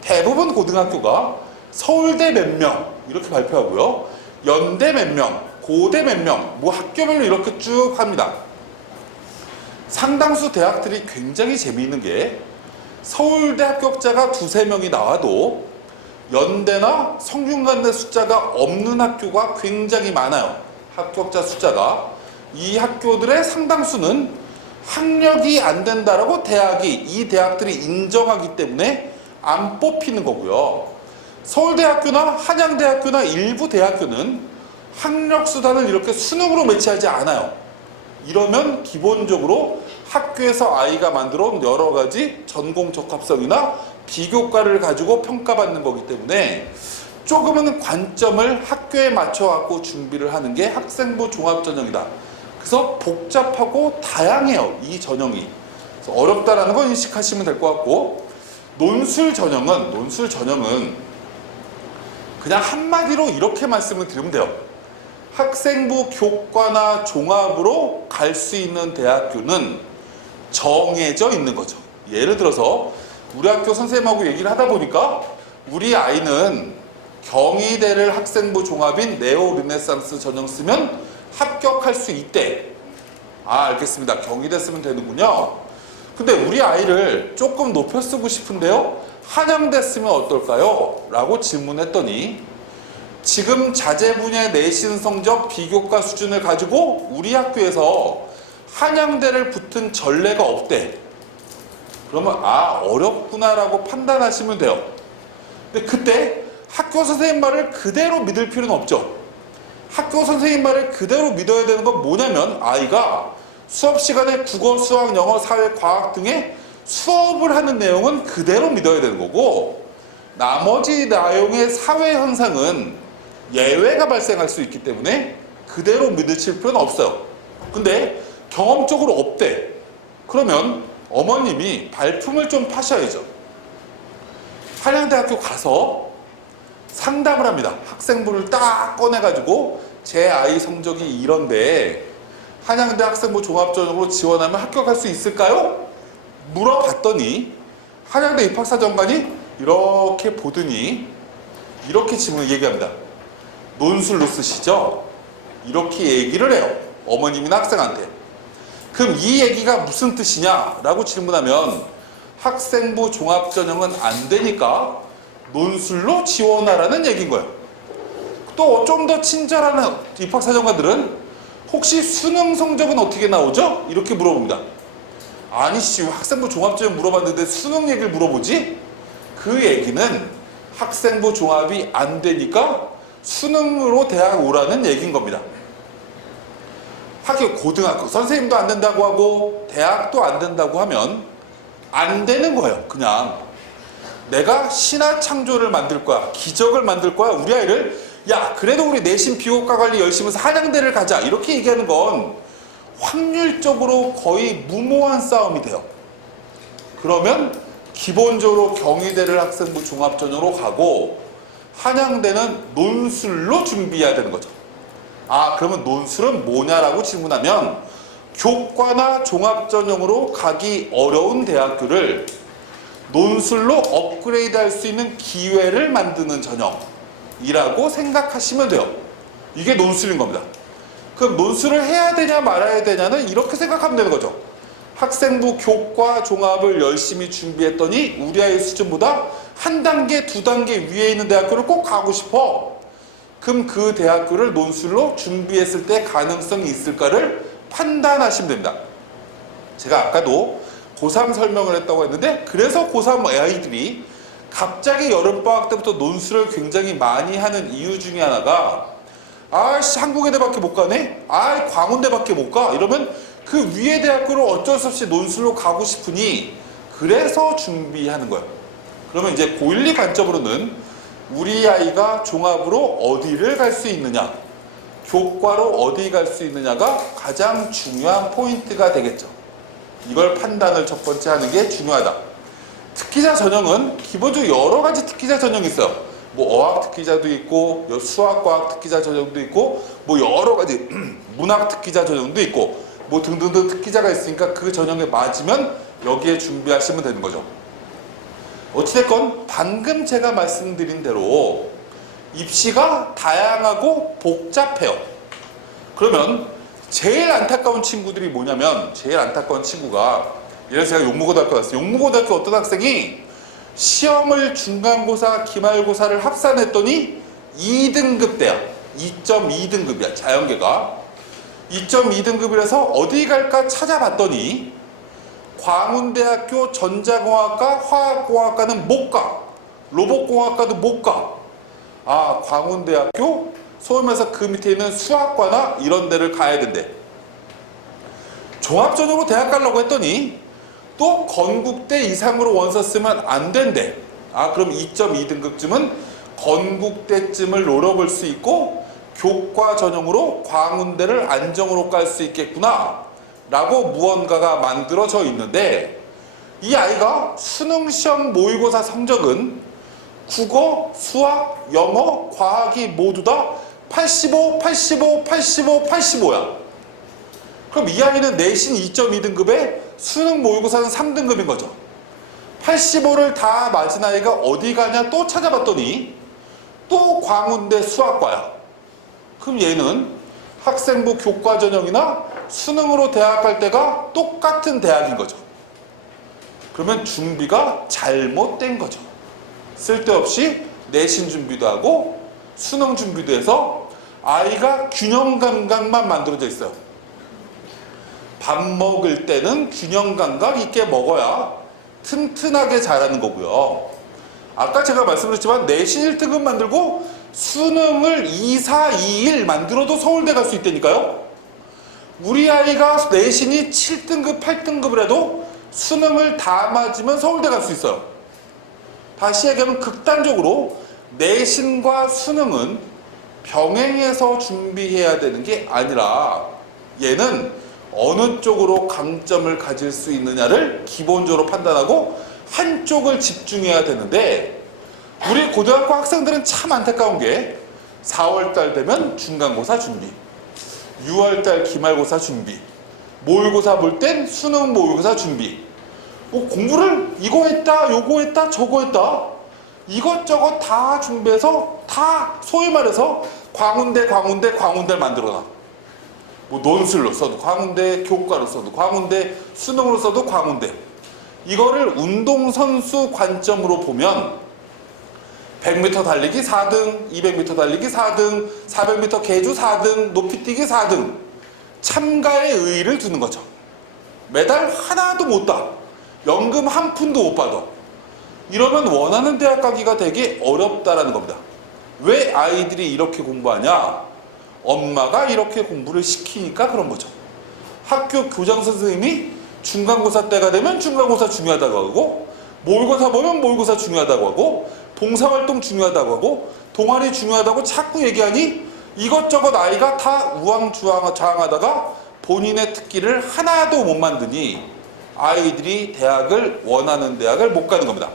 대부분 고등학교가 서울대 몇 명 이렇게 발표하고요. 연대 몇 명, 고대 몇 명, 뭐 학교별로 이렇게 쭉 합니다. 상당수 대학들이 굉장히 재미있는 게 서울대 합격자가 2~3명이 나와도 연대나 성균관대 숫자가 없는 학교가 굉장히 많아요. 합격자 숫자가. 이 학교들의 상당수는 학력이 안 된다라고 이 대학들이 인정하기 때문에 안 뽑히는 거고요. 서울대학교나 한양대학교나 일부 대학교는 학력 수단을 이렇게 수능으로 매치하지 않아요. 이러면 기본적으로 학교에서 아이가 만들어 온 여러 가지 전공 적합성이나 비교과를 가지고 평가받는 거기 때문에 조금은 관점을 학교에 맞춰 갖고 준비를 하는 게 학생부 종합전형이다. 그래서 복잡하고 다양해요, 이 전형이. 그래서 어렵다라는 거 인식하시면 될 것 같고, 논술 전형은 그냥 한마디로 이렇게 말씀을 드리면 돼요. 학생부 교과나 종합으로 갈 수 있는 대학교는 정해져 있는 거죠. 예를 들어서 우리 학교 선생님하고 얘기를 하다 보니까 우리 아이는 경희대를 학생부 종합인 네오 르네상스 전형 쓰면 합격할 수 있대. 아, 알겠습니다. 경희대 쓰면 되는군요. 근데 우리 아이를 조금 높여 쓰고 싶은데요. 한양대 쓰면 어떨까요? 라고 질문했더니 지금 자제 분야 내신 성적 비교과 수준을 가지고 우리 학교에서 한양대를 붙은 전례가 없대. 그러면 아, 어렵구나라고 판단하시면 돼요. 근데 그때 학교 선생님 말을 그대로 믿을 필요는 없죠. 학교 선생님 말을 그대로 믿어야 되는 건 뭐냐면 아이가 수업 시간에 국어, 수학, 영어, 사회, 과학 등의 수업을 하는 내용은 그대로 믿어야 되는 거고 나머지 내용의 사회 현상은 예외가 발생할 수 있기 때문에 그대로 믿으실 필요는 없어요. 근데 경험적으로 없대. 그러면 어머님이 발품을 좀 파셔야죠. 한양대학교 가서 상담을 합니다. 학생부를 딱 꺼내가지고 제 아이 성적이 이런데 한양대 학생부 종합전형으로 지원하면 합격할 수 있을까요? 물어봤더니 한양대 입학사정관이 이렇게 보더니 이렇게 질문을 얘기합니다. 논술로 쓰시죠? 이렇게 얘기를 해요. 어머님이나 학생한테. 그럼 이 얘기가 무슨 뜻이냐? 라고 질문하면 학생부 종합전형은 안 되니까 논술로 지원하라는 얘기인 거예요. 또 좀 더 친절한 입학사정관들은 혹시 수능 성적은 어떻게 나오죠? 이렇게 물어봅니다. 아니씨, 학생부 종합전형 물어봤는데 수능 얘기를 물어보지? 그 얘기는 학생부 종합이 안 되니까 수능으로 대학 오라는 얘기인 겁니다. 학교 고등학교 선생님도 안 된다고 하고 대학도 안 된다고 하면 안 되는 거예요. 그냥 내가 신화 창조를 만들 거야, 기적을 만들 거야. 우리 아이를 야 그래도 우리 내신 비교과 관리 열심히 해서 한양대를 가자 이렇게 얘기하는 건 확률적으로 거의 무모한 싸움이 돼요. 그러면 기본적으로 경희대를 학생부 종합전형으로 가고 한양대는 논술로 준비해야 되는 거죠. 아 그러면 논술은 뭐냐라고 질문하면 교과나 종합전형으로 가기 어려운 대학교를 논술로 업그레이드 할 수 있는 기회를 만드는 전형이라고 생각하시면 돼요. 이게 논술인 겁니다. 그럼 논술을 해야 되냐 말아야 되냐는 이렇게 생각하면 되는 거죠. 학생부 교과 종합을 열심히 준비했더니 우리 아이 수준보다 한 단계, 두 단계 위에 있는 대학교를 꼭 가고 싶어. 그럼 그 대학교를 논술로 준비했을 때 가능성이 있을까를 판단하시면 됩니다. 제가 아까도 고3 설명을 했다고 했는데 그래서 고3 아이들이 갑자기 여름방학 때부터 논술을 굉장히 많이 하는 이유 중에 하나가 아씨 한국외대밖에 못 가네? 아 광운대밖에 못 가? 이러면 그 위에 대학교를 어쩔 수 없이 논술로 가고 싶으니 그래서 준비하는 거예요. 그러면 이제 고1, 2 관점으로는 우리 아이가 종합으로 어디를 갈 수 있느냐, 교과로 어디 갈 수 있느냐가 가장 중요한 포인트가 되겠죠. 이걸 판단을 첫 번째 하는 게 중요하다. 특기자 전형은 기본적으로 여러 가지 특기자 전형이 있어요. 뭐 어학 특기자도 있고 수학과학 특기자 전형도 있고 뭐 여러 가지 문학 특기자 전형도 있고 뭐 등등등 특기자가 있으니까 그 전형에 맞으면 여기에 준비하시면 되는 거죠. 어찌됐건 방금 제가 말씀드린 대로 입시가 다양하고 복잡해요. 그러면 제일 안타까운 친구들이 뭐냐면 제일 안타까운 친구가 예를 들어서 제가 용무고등학교 갔어요. 용무고등학교 어떤 학생이 시험을 중간고사, 기말고사를 합산했더니 2등급 대학 2.2등급이야. 자연계가 2.2등급이라서 어디 갈까 찾아봤더니 광운대학교 전자공학과, 화학공학과는 못 가. 로봇공학과도 못 가. 아, 광운대학교 소위 말해서 그 밑에 있는 수학과나 이런 데를 가야 된대. 종합전형으로 대학 가려고 했더니 또 건국대 이상으로 원서 쓰면 안 된대. 아, 그럼 2.2등급쯤은 건국대쯤을 노려볼 수 있고 교과 전형으로 광운대를 안정으로 깔 수 있겠구나 라고 무언가가 만들어져 있는데 이 아이가 수능시험 모의고사 성적은 국어, 수학, 영어, 과학이 모두 다 85, 85, 85, 85야. 그럼 이 아이는 내신 2.2등급에 수능 모의고사는 3등급인 거죠. 85를 다 맞은 아이가 어디 가냐 또 찾아봤더니 또 광운대 수학과야. 그럼 얘는 학생부 교과 전형이나 수능으로 대학 갈 때가 똑같은 대학인 거죠. 그러면 준비가 잘못된 거죠. 쓸데없이 내신 준비도 하고 수능 준비도 해서 아이가 균형 감각만 만들어져 있어요. 밥 먹을 때는 균형 감각 있게 먹어야 튼튼하게 자라는 거고요. 아까 제가 말씀드렸지만 내신 1등급 만들고 수능을 2, 4, 2, 1 만들어도 서울대 갈 수 있다니까요. 우리 아이가 내신이 7등급, 8등급을 해도 수능을 다 맞으면 서울대 갈 수 있어요. 다시 얘기하면 극단적으로 내신과 수능은 병행해서 준비해야 되는 게 아니라 얘는 어느 쪽으로 강점을 가질 수 있느냐를 기본적으로 판단하고 한쪽을 집중해야 되는데 우리 고등학교 학생들은 참 안타까운 게 4월달 되면 중간고사 준비, 6월달 기말고사 준비, 모의고사 볼 땐 수능 모의고사 준비, 뭐 공부를 이거 했다, 요거 했다, 저거 했다. 이것저것 다 준비해서 다 소위 말해서 광운대를 만들어놔. 뭐 논술로 써도 광운대, 교과로 써도 광운대, 수능으로 써도 광운대. 이거를 운동선수 관점으로 보면 100m 달리기 4등, 200m 달리기 4등, 400m 계주 4등, 높이뛰기 4등. 참가의 의의를 두는 거죠. 메달 하나도 못 따. 연금 한 푼도 못 받아. 이러면 원하는 대학 가기가 되게 어렵다라는 겁니다. 왜 아이들이 이렇게 공부하냐? 엄마가 이렇게 공부를 시키니까 그런 거죠. 학교 교장 선생님이 중간고사 때가 되면 중간고사 중요하다고 하고, 모의고사 보면 모의고사 중요하다고 하고, 봉사활동 중요하다고 하고, 동아리 중요하다고 자꾸 얘기하니 이것저것 아이가 다 우왕좌왕하다가 본인의 특기를 하나도 못 만드니 아이들이 대학을 원하는 대학을 못 가는 겁니다.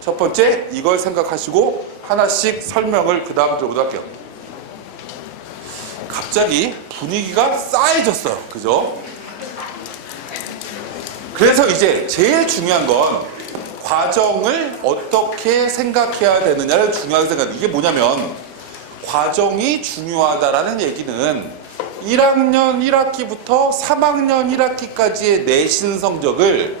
첫 번째, 이걸 생각하시고 하나씩 설명을 그 다음 들어보도록 할게요. 갑자기 분위기가 싸해졌어요. 그죠? 그래서 이제 제일 중요한 건 과정을 어떻게 생각해야 되느냐를 중요하게 생각해요. 이게 뭐냐면 과정이 중요하다라는 얘기는 1학년 1학기부터 3학년 1학기까지의 내신 성적을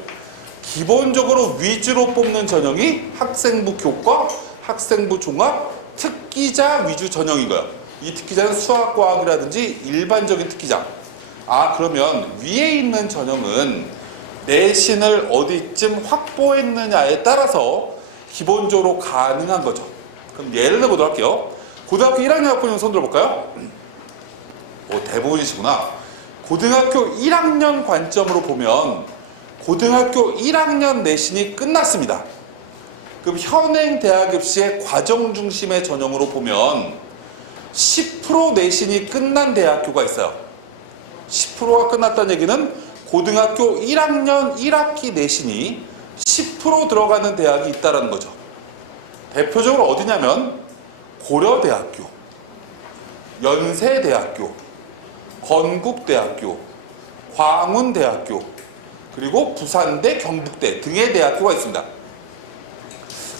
기본적으로 위주로 뽑는 전형이 학생부 교과, 학생부 종합, 특기자 위주 전형인 거예요. 이 특기자는 수학, 과학이라든지 일반적인 특기자. 그러면 위에 있는 전형은 내신을 어디쯤 확보했느냐에 따라서 기본적으로 가능한 거죠. 그럼 예를 들어보도록 할게요. 고등학교 1학년 학부모 손 들어볼까요? 대부분이시구나. 고등학교 1학년 관점으로 보면 고등학교 1학년 내신이 끝났습니다. 그럼 현행 대학입시의 과정 중심의 전형으로 보면 10% 내신이 끝난 대학교가 있어요. 10%가 끝났다는 얘기는 고등학교 1학년 1학기 내신이 10% 들어가는 대학이 있다는 거죠. 대표적으로 어디냐면 고려대학교, 연세대학교, 건국대학교, 광운대학교, 그리고 부산대, 경북대 등의 대학교가 있습니다.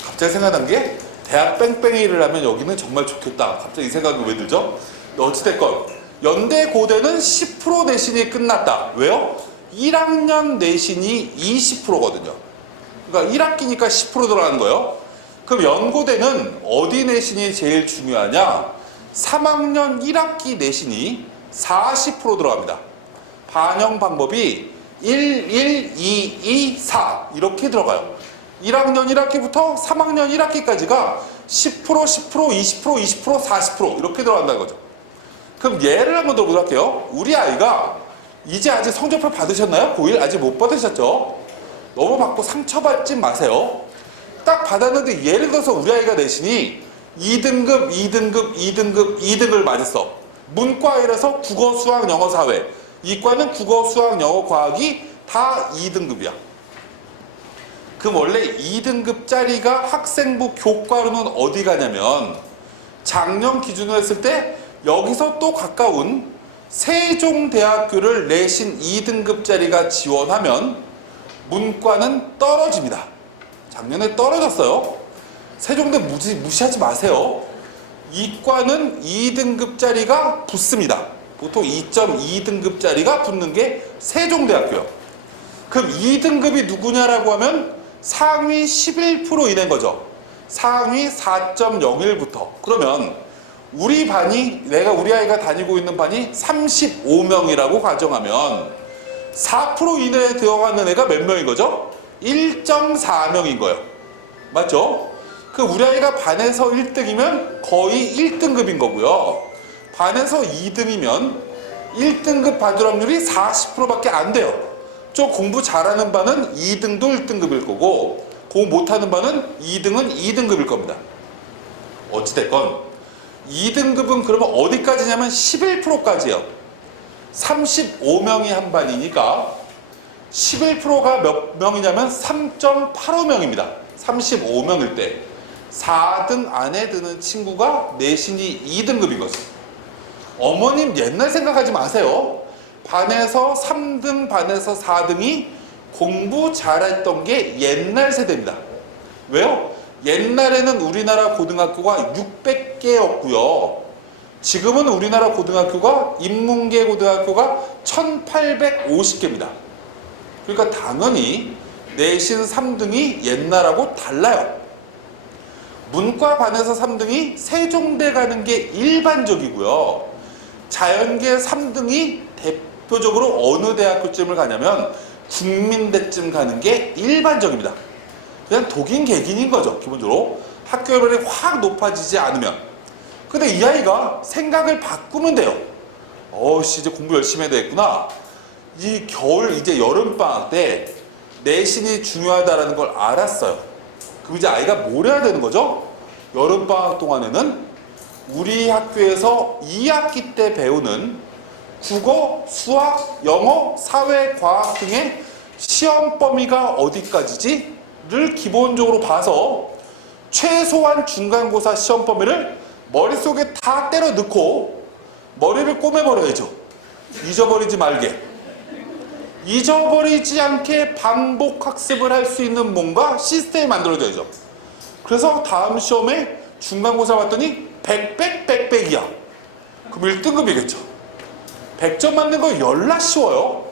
갑자기 생각난 게 대학 뺑뺑이를 하면 여기는 정말 좋겠다. 갑자기 이 생각이 왜 들죠? 어찌됐건 연대 고대는 10% 내신이 끝났다. 왜요? 1학년 내신이 20%거든요. 그러니까 1학기니까 10% 들어가는 거예요. 그럼 연고대는 어디 내신이 제일 중요하냐? 3학년 1학기 내신이 40% 들어갑니다. 반영 방법이 1, 1, 2, 2, 4 이렇게 들어가요. 1학년 1학기부터 3학년 1학기까지가 10%, 10%, 20%, 20%, 40% 이렇게 들어간다는 거죠. 그럼 예를 한번 들어보도록 할게요. 우리 아이가 이제 아직 성적표 받으셨나요? 고1 아직 못 받으셨죠? 너무 받고 상처받지 마세요. 딱 받았는데 예를 들어서 우리 아이가 내신이 2등급, 2등급, 2등급, 2등을 맞았어. 문과이라서 국어, 수학, 영어, 사회. 이과는 국어, 수학, 영어, 과학이 다 2등급이야. 그럼 원래 2등급짜리가 학생부 교과로는 어디 가냐면 작년 기준으로 했을 때 여기서 또 가까운 세종대학교를 내신 2등급짜리가 지원하면 문과는 떨어집니다. 작년에 떨어졌어요. 세종대 무시하지 마세요. 이과는 2등급짜리가 붙습니다. 보통 2.2등급짜리가 붙는 게 세종대학교요. 그럼 2등급이 누구냐라고 하면 상위 11% 이낸 거죠. 상위 4.01부터. 그러면 우리 아이가 다니고 있는 반이 35명이라고 가정하면 4% 이내에 들어가는 애가 몇 명인 거죠? 1.4명인 거예요. 맞죠? 그 우리 아이가 반에서 1등이면 거의 1등급인 거고요. 반에서 2등이면 1등급 받을 확률이 40%밖에 안 돼요. 저 공부 잘하는 반은 2등도 1등급일 거고 공부 못하는 반은 2등은 2등급일 겁니다. 어찌됐건 2등급은 그러면 어디까지냐면 11%까지예요. 35명이 한 반이니까 11%가 몇 명이냐면 3.85명입니다. 35명일 때 4등 안에 드는 친구가 내신이 2등급인 거죠. 어머님 옛날 생각하지 마세요. 반에서 3등, 반에서 4등이 공부 잘했던 게 옛날 세대입니다. 왜요? 옛날에는 우리나라 고등학교가 600개였고요. 지금은 우리나라 고등학교가 인문계 고등학교가 1850개입니다. 그러니까 당연히 내신 3등이 옛날하고 달라요. 문과 반에서 3등이 세종대 가는 게 일반적이고요. 자연계 3등이 대표적으로 어느 대학교쯤을 가냐면 국민대쯤 가는 게 일반적입니다. 그냥 독인 개긴인 거죠. 기본적으로 학교 레벨이 확 높아지지 않으면. 근데 이 아이가 생각을 바꾸면 돼요. 이제 공부 열심히 해야 되겠구나. 이 겨울 이제 여름방학 때 내신이 중요하다는 걸 알았어요. 그럼 이제 아이가 뭘 해야 되는 거죠? 여름방학 동안에는 우리 학교에서 2학기 때 배우는 국어, 수학, 영어, 사회, 과학 등의 시험 범위가 어디까지지?를 기본적으로 봐서 최소한 중간고사 시험 범위를 머릿속에 다 때려 넣고 머리를 꼬매버려야죠. 잊어버리지 말게. 잊어버리지 않게 반복 학습을 할 수 있는 뭔가 시스템이 만들어져야죠. 그래서 다음 시험에 중간고사 봤더니 100이야. 그럼 1등급이겠죠. 100점 맞는 거 열나 쉬워요.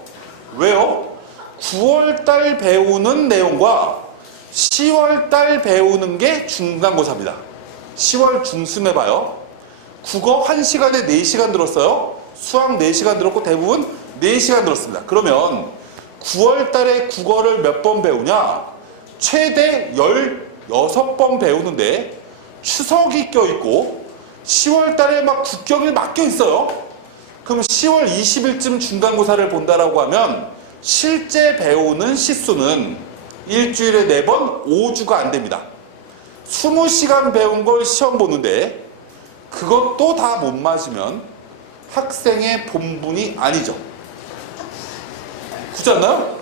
왜요? 9월달 배우는 내용과 10월달 배우는 게 중간고사입니다. 10월 중순에 봐요. 국어 1시간에 4시간 들었어요. 수학 4시간 들었고 대부분 4시간 들었습니다. 그러면 9월달에 국어를 몇 번 배우냐? 최대 16번 배우는데 추석이 껴있고 10월달에 막 국경일 맡겨있어요. 그럼 10월 20일쯤 중간고사를 본다라고 하면 실제 배우는 시수는 일주일에 4번 5주가 안 됩니다. 20시간 배운 걸 시험 보는데 그것도 다 못 맞으면 학생의 본분이 아니죠. 그렇지 않나요?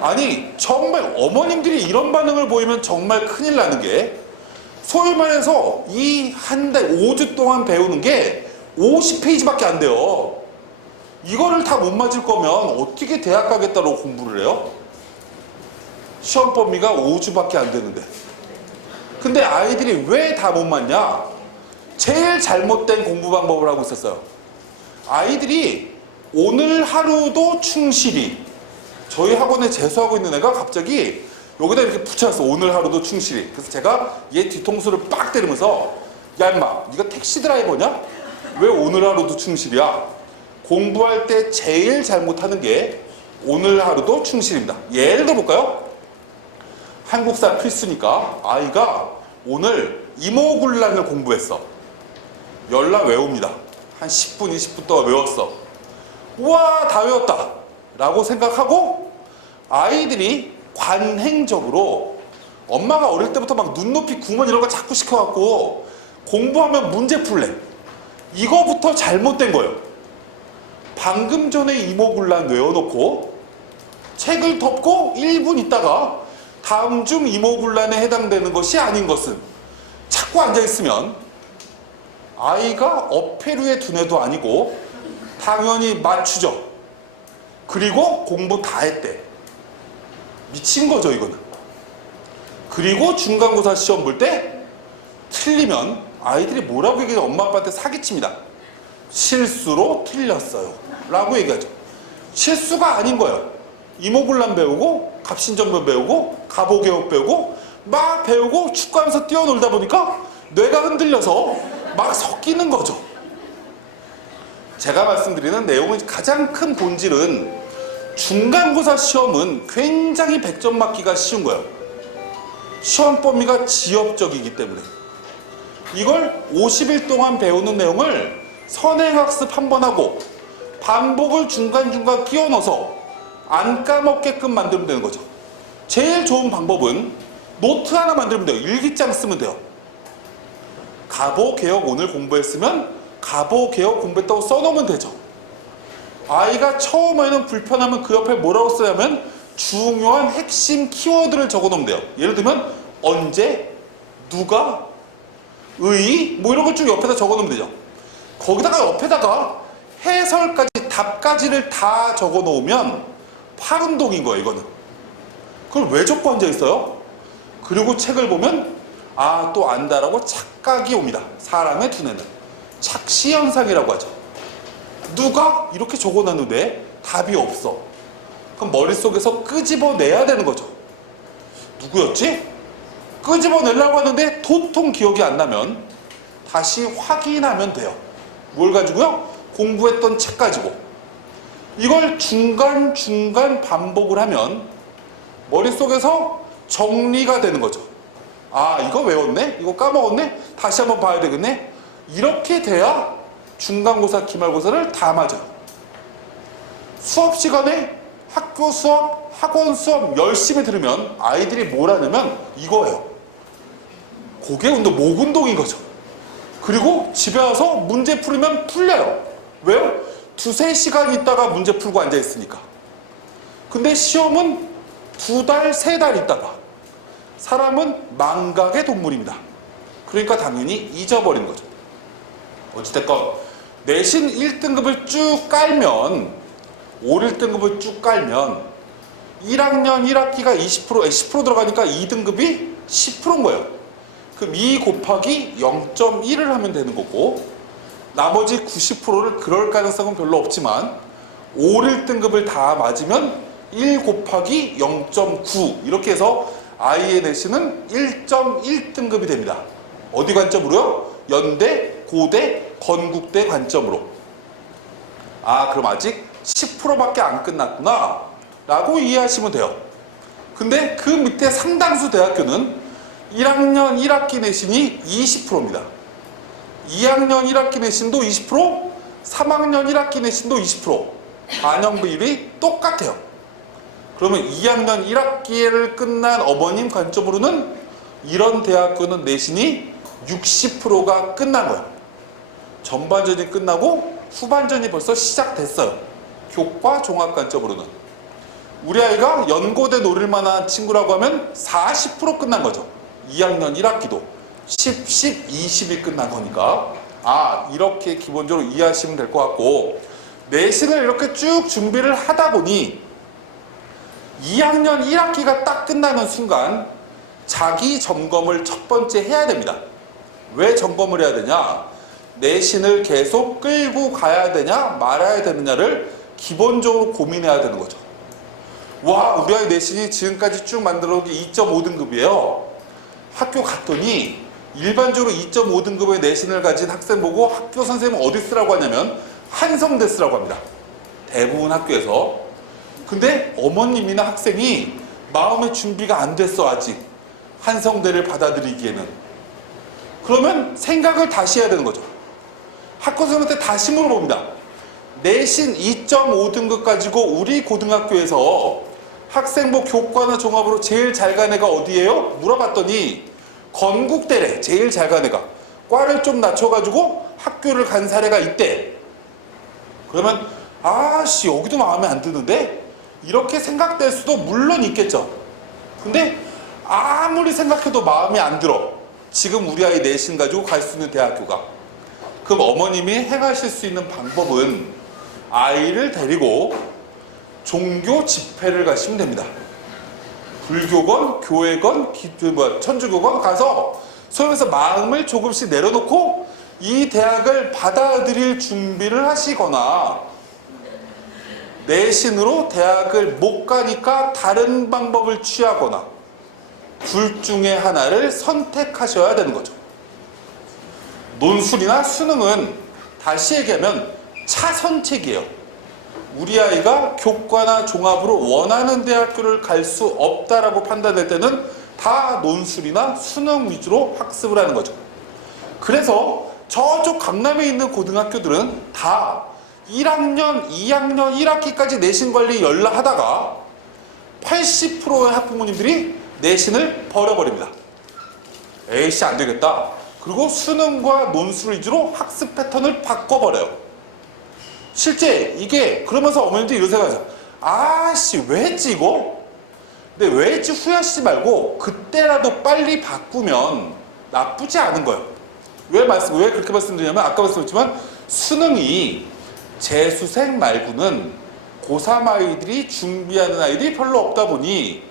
아니 정말 어머님들이 이런 반응을 보이면 정말 큰일 나는 게 소위 말해서 이 한 달 5주 동안 배우는 게 50페이지밖에 안 돼요. 이거를 다 못 맞을 거면 어떻게 대학 가겠다고 공부를 해요? 시험 범위가 5주밖에 안 되는데. 근데 아이들이 왜 다 못 맞냐? 제일 잘못된 공부 방법을 하고 있었어요. 아이들이 오늘 하루도 충실히, 저희 학원에 재수하고 있는 애가 갑자기 여기다 이렇게 붙여놨어. 오늘 하루도 충실히. 그래서 제가 얘 뒤통수를 빡 때리면서 야 임마 네가 택시 드라이버냐? 왜 오늘 하루도 충실이야? 공부할 때 제일 잘못하는 게 오늘 하루도 충실입니다. 예를 들어볼까요? 한국사 필수니까 아이가 오늘 이모군란을 공부했어. 열라 외웁니다. 한 10분, 20분 동안 외웠어. 우와 다 외웠다 라고 생각하고 아이들이 관행적으로 엄마가 어릴 때부터 막 눈높이 구멍 이런 거 자꾸 시켜갖고 공부하면 문제 풀래. 이거부터 잘못된 거예요. 방금 전에 이모군란 외워놓고 책을 덮고 1분 있다가 다음 중 이모군란에 해당되는 것이 아닌 것은 자꾸 앉아있으면 아이가 어패류의 두뇌도 아니고 당연히 맞추죠. 그리고 공부 다 했대. 미친 거죠 이거는. 그리고 중간고사 시험 볼 때 틀리면 아이들이 뭐라고 얘기해요? 엄마 아빠한테 사기칩니다. 실수로 틀렸어요 라고 얘기하죠. 실수가 아닌 거예요. 이모군란 배우고 갑신정변 배우고 가보개혁 배우고 막 배우고 축구하면서 뛰어놀다 보니까 뇌가 흔들려서 막 섞이는 거죠. 제가 말씀드리는 내용의 가장 큰 본질은 중간고사 시험은 굉장히 100점 맞기가 쉬운 거예요. 시험 범위가 지엽적이기 때문에. 이걸 50일 동안 배우는 내용을 선행학습 한 번 하고 반복을 중간중간 끼워 넣어서 안 까먹게끔 만들면 되는 거죠. 제일 좋은 방법은 노트 하나 만들면 돼요. 일기장 쓰면 돼요. 가보개혁 오늘 공부했으면 가보개혁 공부했다고 써놓으면 되죠. 아이가 처음에는 불편하면 그 옆에 뭐라고 써야하면 중요한 핵심 키워드를 적어놓으면 돼요. 예를 들면 언제, 누가, 의 뭐 이런 걸 쭉 옆에다 적어놓으면 되죠. 거기다가 옆에다가 해설까지 답까지를 다 적어놓으면 팔운동인 거예요. 이거는 그걸 왜 적고 앉아 있어요? 그리고 책을 보면 아, 또 안다라고 착각이 옵니다. 사람의 두뇌는 착시 현상이라고 하죠. 누가 이렇게 적어놨는데 답이 없어. 그럼 머릿속에서 끄집어내야 되는 거죠. 누구였지? 끄집어내려고 하는데 도통 기억이 안 나면 다시 확인하면 돼요. 뭘 가지고요? 공부했던 책 가지고. 이걸 중간중간 반복을 하면 머릿속에서 정리가 되는 거죠. 아, 이거 외웠네? 이거 까먹었네? 다시 한번 봐야 되겠네? 이렇게 돼야 중간고사, 기말고사를 다 맞아요. 수업 시간에 학교 수업, 학원 수업 열심히 들으면 아이들이 뭘 하냐면 이거예요. 고개 운동, 목 운동인 거죠. 그리고 집에 와서 문제 풀으면 풀려요. 왜요? 두세 시간 있다가 문제 풀고 앉아있으니까. 근데 시험은 2달, 3달 있다가. 사람은 망각의 동물입니다. 그러니까 당연히 잊어버린 거죠. 어찌됐건 내신 1등급을 쭉 깔면 5, 1등급을 쭉 깔면 1학년 1학기가 10% 들어가니까 2등급이 10%인 거예요. 그럼 2 곱하기 0.1을 하면 되는 거고 나머지 90%를 그럴 가능성은 별로 없지만 5, 1등급을 다 맞으면 1 곱하기 0.9 이렇게 해서 아이의 내신은 1.1등급이 됩니다. 어디 관점으로요? 연대, 고대, 건국대 관점으로. 아, 그럼 아직 10%밖에 안 끝났구나 라고 이해하시면 돼요. 근데 그 밑에 상당수 대학교는 1학년 1학기 내신이 20%입니다. 2학년 1학기 내신도 20%, 3학년 1학기 내신도 20%. 반영 비율이 똑같아요. 그러면 2학년 1학기를 끝난 어머님 관점으로는 이런 대학교는 내신이 60%가 끝난 거예요. 전반전이 끝나고 후반전이 벌써 시작됐어요. 교과 종합 관점으로는. 우리 아이가 연고대 노릴 만한 친구라고 하면 40% 끝난 거죠. 2학년 1학기도 10, 10, 20이 끝난 거니까 아, 이렇게 기본적으로 이해하시면 될 것 같고 내신을 이렇게 쭉 준비를 하다 보니 2학년 1학기가 딱 끝나는 순간 자기 점검을 첫 번째 해야 됩니다. 왜 점검을 해야 되냐? 내신을 계속 끌고 가야 되냐 말아야 되느냐를 기본적으로 고민해야 되는 거죠. 와, 우리 아이 내신이 지금까지 쭉 만들어 놓은 게 2.5등급이에요. 학교 갔더니 일반적으로 2.5등급의 내신을 가진 학생 보고 학교 선생님은 어디 쓰라고 하냐면 한성대 쓰라고 합니다. 대부분 학교에서. 근데 어머님이나 학생이 마음의 준비가 안 됐어 아직. 한성대를 받아들이기에는. 그러면 생각을 다시 해야 되는 거죠. 학교 선생님한테 다시 물어봅니다. 내신 2.5등급 가지고 우리 고등학교에서 학생부 교과나 종합으로 제일 잘 간 애가 어디예요? 물어봤더니 건국대래. 제일 잘 간 애가. 과를 좀 낮춰가지고 학교를 간 사례가 있대. 그러면 아씨 여기도 마음에 안 드는데? 이렇게 생각될 수도 물론 있겠죠. 근데 아무리 생각해도 마음에 안 들어. 지금 우리 아이 내신 가지고 갈 수 있는 대학교가. 그럼 어머님이 행하실 수 있는 방법은 아이를 데리고 종교 집회를 가시면 됩니다. 불교건, 교회건, 천주교건 가서 소위에서 마음을 조금씩 내려놓고 이 대학을 받아들일 준비를 하시거나 내신으로 대학을 못 가니까 다른 방법을 취하거나 둘 중에 하나를 선택하셔야 되는 거죠. 논술이나 수능은 다시 얘기하면 차선책이에요. 우리 아이가 교과나 종합으로 원하는 대학교를 갈 수 없다라고 판단될 때는 다 논술이나 수능 위주로 학습을 하는 거죠. 그래서 저쪽 강남에 있는 고등학교들은 다 1학년, 2학년, 1학기까지 내신 관리 연락하다가 80%의 학부모님들이 내신을 버려버립니다. 에이씨 안 되겠다. 그리고 수능과 논술 위주로 학습 패턴을 바꿔버려요. 실제 이게 그러면서 어머님들이 이런 생각하죠. 아씨 왜 했지 이거? 근데 왜 했지 후회하시지 말고 그때라도 빨리 바꾸면 나쁘지 않은 거예요. 왜 그렇게 말씀드리냐면 아까 말씀드렸지만 수능이 재수생 말고는 고3 아이들이 준비하는 아이들이 별로 없다 보니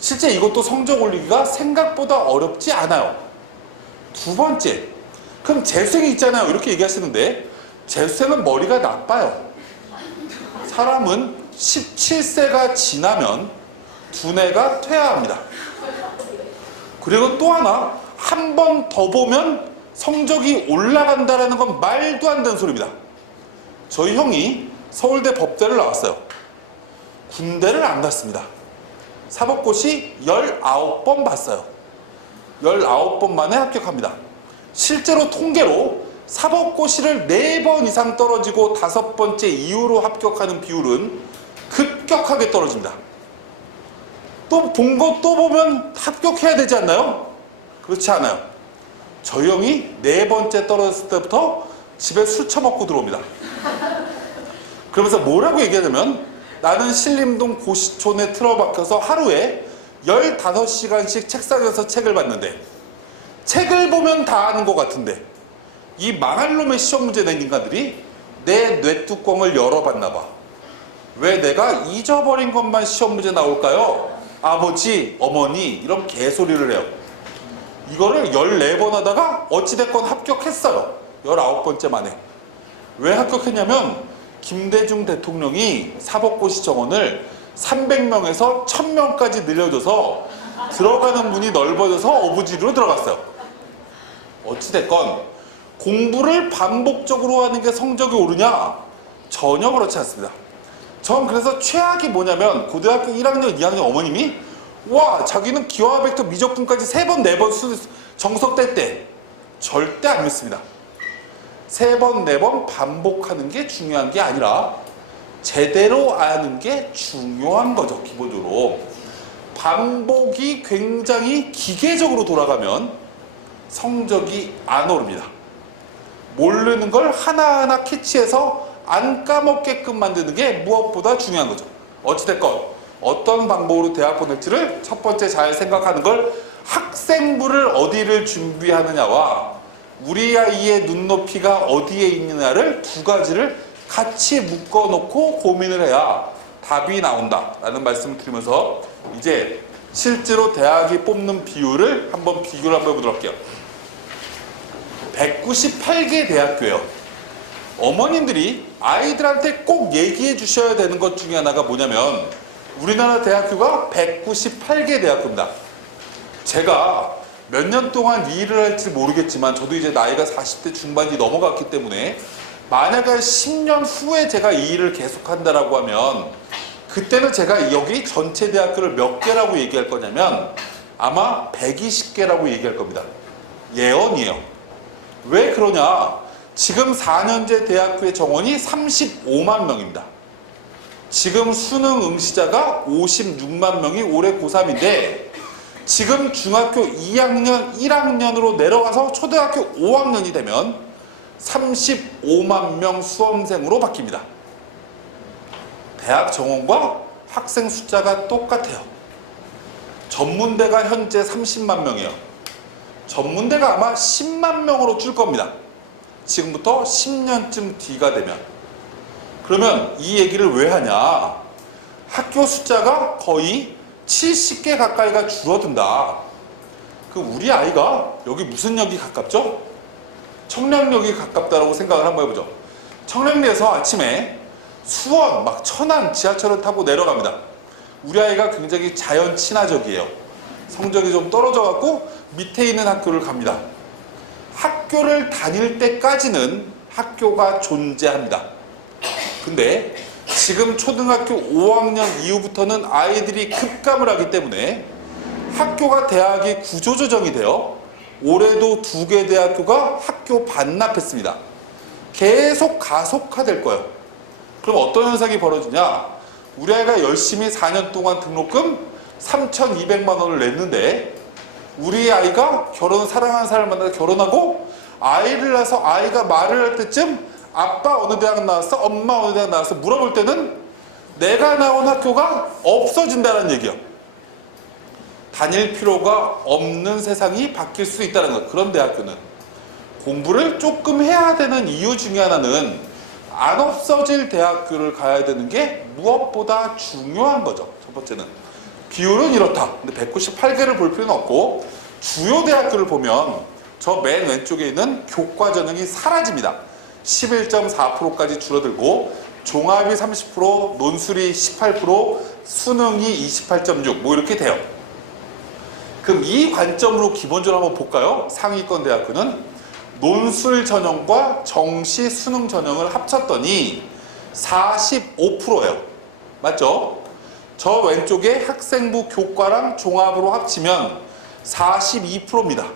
실제 이것도 성적 올리기가 생각보다 어렵지 않아요. 두 번째, 그럼 재수생이 있잖아요. 이렇게 얘기하시는데 재수생은 머리가 나빠요. 사람은 17세가 지나면 두뇌가 퇴화합니다. 그리고 또 하나, 한 번 더 보면 성적이 올라간다는 건 말도 안 되는 소리입니다. 저희 형이 서울대 법대를 나왔어요. 군대를 안 갔습니다. 사법고시 19번 봤어요. 19번 만에 합격합니다. 실제로 통계로 사법고시를 4번 이상 떨어지고 5번째 이후로 합격하는 비율은 급격하게 떨어집니다. 또 본 거 또 보면 합격해야 되지 않나요? 그렇지 않아요. 저희 형이 4번째 떨어졌을 때부터 집에 술 처먹고 들어옵니다. 그러면서 뭐라고 얘기하냐면 나는 신림동 고시촌에 틀어박혀서 하루에 15시간씩 책상에서 책을 봤는데 책을 보면 다 아는 것 같은데 이 망할 놈의 시험 문제 낸 인간들이 내 뇌뚜껑을 열어봤나 봐. 왜 내가 잊어버린 것만 시험 문제 나올까요? 아버지, 어머니 이런 개소리를 해요. 이거를 14번 하다가 어찌됐건 합격했어요. 19번째 만에. 왜 합격했냐면 김대중 대통령이 사법고시 정원을 300명에서 1000명까지 늘려줘서 들어가는 문이 넓어져서 어부지리로 들어갔어요. 어찌됐건 공부를 반복적으로 하는 게 성적이 오르냐? 전혀 그렇지 않습니다. 전 그래서 최악이 뭐냐면 고등학교 1학년, 2학년 어머님이 와 자기는 기와 벡터 미적분까지 3번, 4번 정석 뗐대. 절대 안 믿습니다. 3번, 4번 반복하는 게 중요한 게 아니라 제대로 아는 게 중요한 거죠. 기본적으로 반복이 굉장히 기계적으로 돌아가면 성적이 안 오릅니다. 모르는 걸 하나하나 캐치해서 안 까먹게끔 만드는 게 무엇보다 중요한 거죠. 어찌됐건 어떤 방법으로 대학 보낼지를 첫 번째 잘 생각하는 걸 학생부를 어디를 준비하느냐와 우리 아이의 눈높이가 어디에 있느냐를 두 가지를 같이 묶어놓고 고민을 해야 답이 나온다라는 말씀을 드리면서 이제 실제로 대학이 뽑는 비율을 한번 비교를 한번 해보도록 할게요. 198개 대학교예요. 어머님들이 아이들한테 꼭 얘기해 주셔야 되는 것 중에 하나가 뭐냐면 우리나라 대학교가 198개 대학교입니다. 제가 몇 년 동안 이 일을 할지 모르겠지만 저도 이제 나이가 40대 중반이 넘어갔기 때문에 만약에 10년 후에 제가 이 일을 계속한다라고 하면 그때는 제가 여기 전체 대학교를 몇 개라고 얘기할 거냐면 아마 120개라고 얘기할 겁니다. 예언이에요. 왜 그러냐? 지금 4년제 대학교의 정원이 35만 명입니다. 지금 수능 응시자가 56만 명이 올해 고3인데 지금 중학교 2학년, 1학년으로 내려가서 초등학교 5학년이 되면 35만 명 수험생으로 바뀝니다. 대학 정원과 학생 숫자가 똑같아요. 전문대가 현재 30만 명이에요. 전문대가 아마 10만 명으로 줄 겁니다. 지금부터 10년쯤 뒤가 되면. 그러면 이 얘기를 왜 하냐? 학교 숫자가 거의 70개 가까이가 줄어든다. 그 우리 아이가 여기 무슨 역이 가깝죠? 청량역이 가깝다고 생각을 한번 해보죠. 청량리에서 아침에 수원, 막 천안 지하철을 타고 내려갑니다. 우리 아이가 굉장히 자연 친화적이에요. 성적이 좀 떨어져 갖고 밑에 있는 학교를 갑니다. 학교를 다닐 때까지는 학교가 존재합니다. 근데 지금 초등학교 5학년 이후부터는 아이들이 급감을 하기 때문에 학교가 대학이 구조조정이 되어 올해도 2개 대학교가 학교 반납했습니다. 계속 가속화될 거예요. 그럼 어떤 현상이 벌어지냐? 우리 아이가 열심히 4년 동안 등록금 3,200만 원을 냈는데 우리 아이가 사랑하는 사람을 만나서 결혼하고 아이를 낳아서 아이가 말을 할 때쯤 아빠 어느 대학 나왔어? 엄마 어느 대학 나왔어? 물어볼 때는 내가 나온 학교가 없어진다는 얘기야. 다닐 필요가 없는 세상이 바뀔 수 있다는 것. 그런 대학교는 공부를 조금 해야 되는 이유 중에 하나는 안 없어질 대학교를 가야 되는 게 무엇보다 중요한 거죠. 첫 번째는. 비율은 이렇다. 근데 198개를 볼 필요는 없고 주요 대학교를 보면 저 맨 왼쪽에 있는 교과 전형이 사라집니다. 11.4%까지 줄어들고 종합이 30%, 논술이 18%, 수능이 28.6 뭐 이렇게 돼요. 그럼 이 관점으로 기본적으로 한번 볼까요? 상위권 대학교는 논술 전형과 정시 수능 전형을 합쳤더니 45%예요. 맞죠? 저 왼쪽에 학생부 교과랑 종합으로 합치면 42%입니다.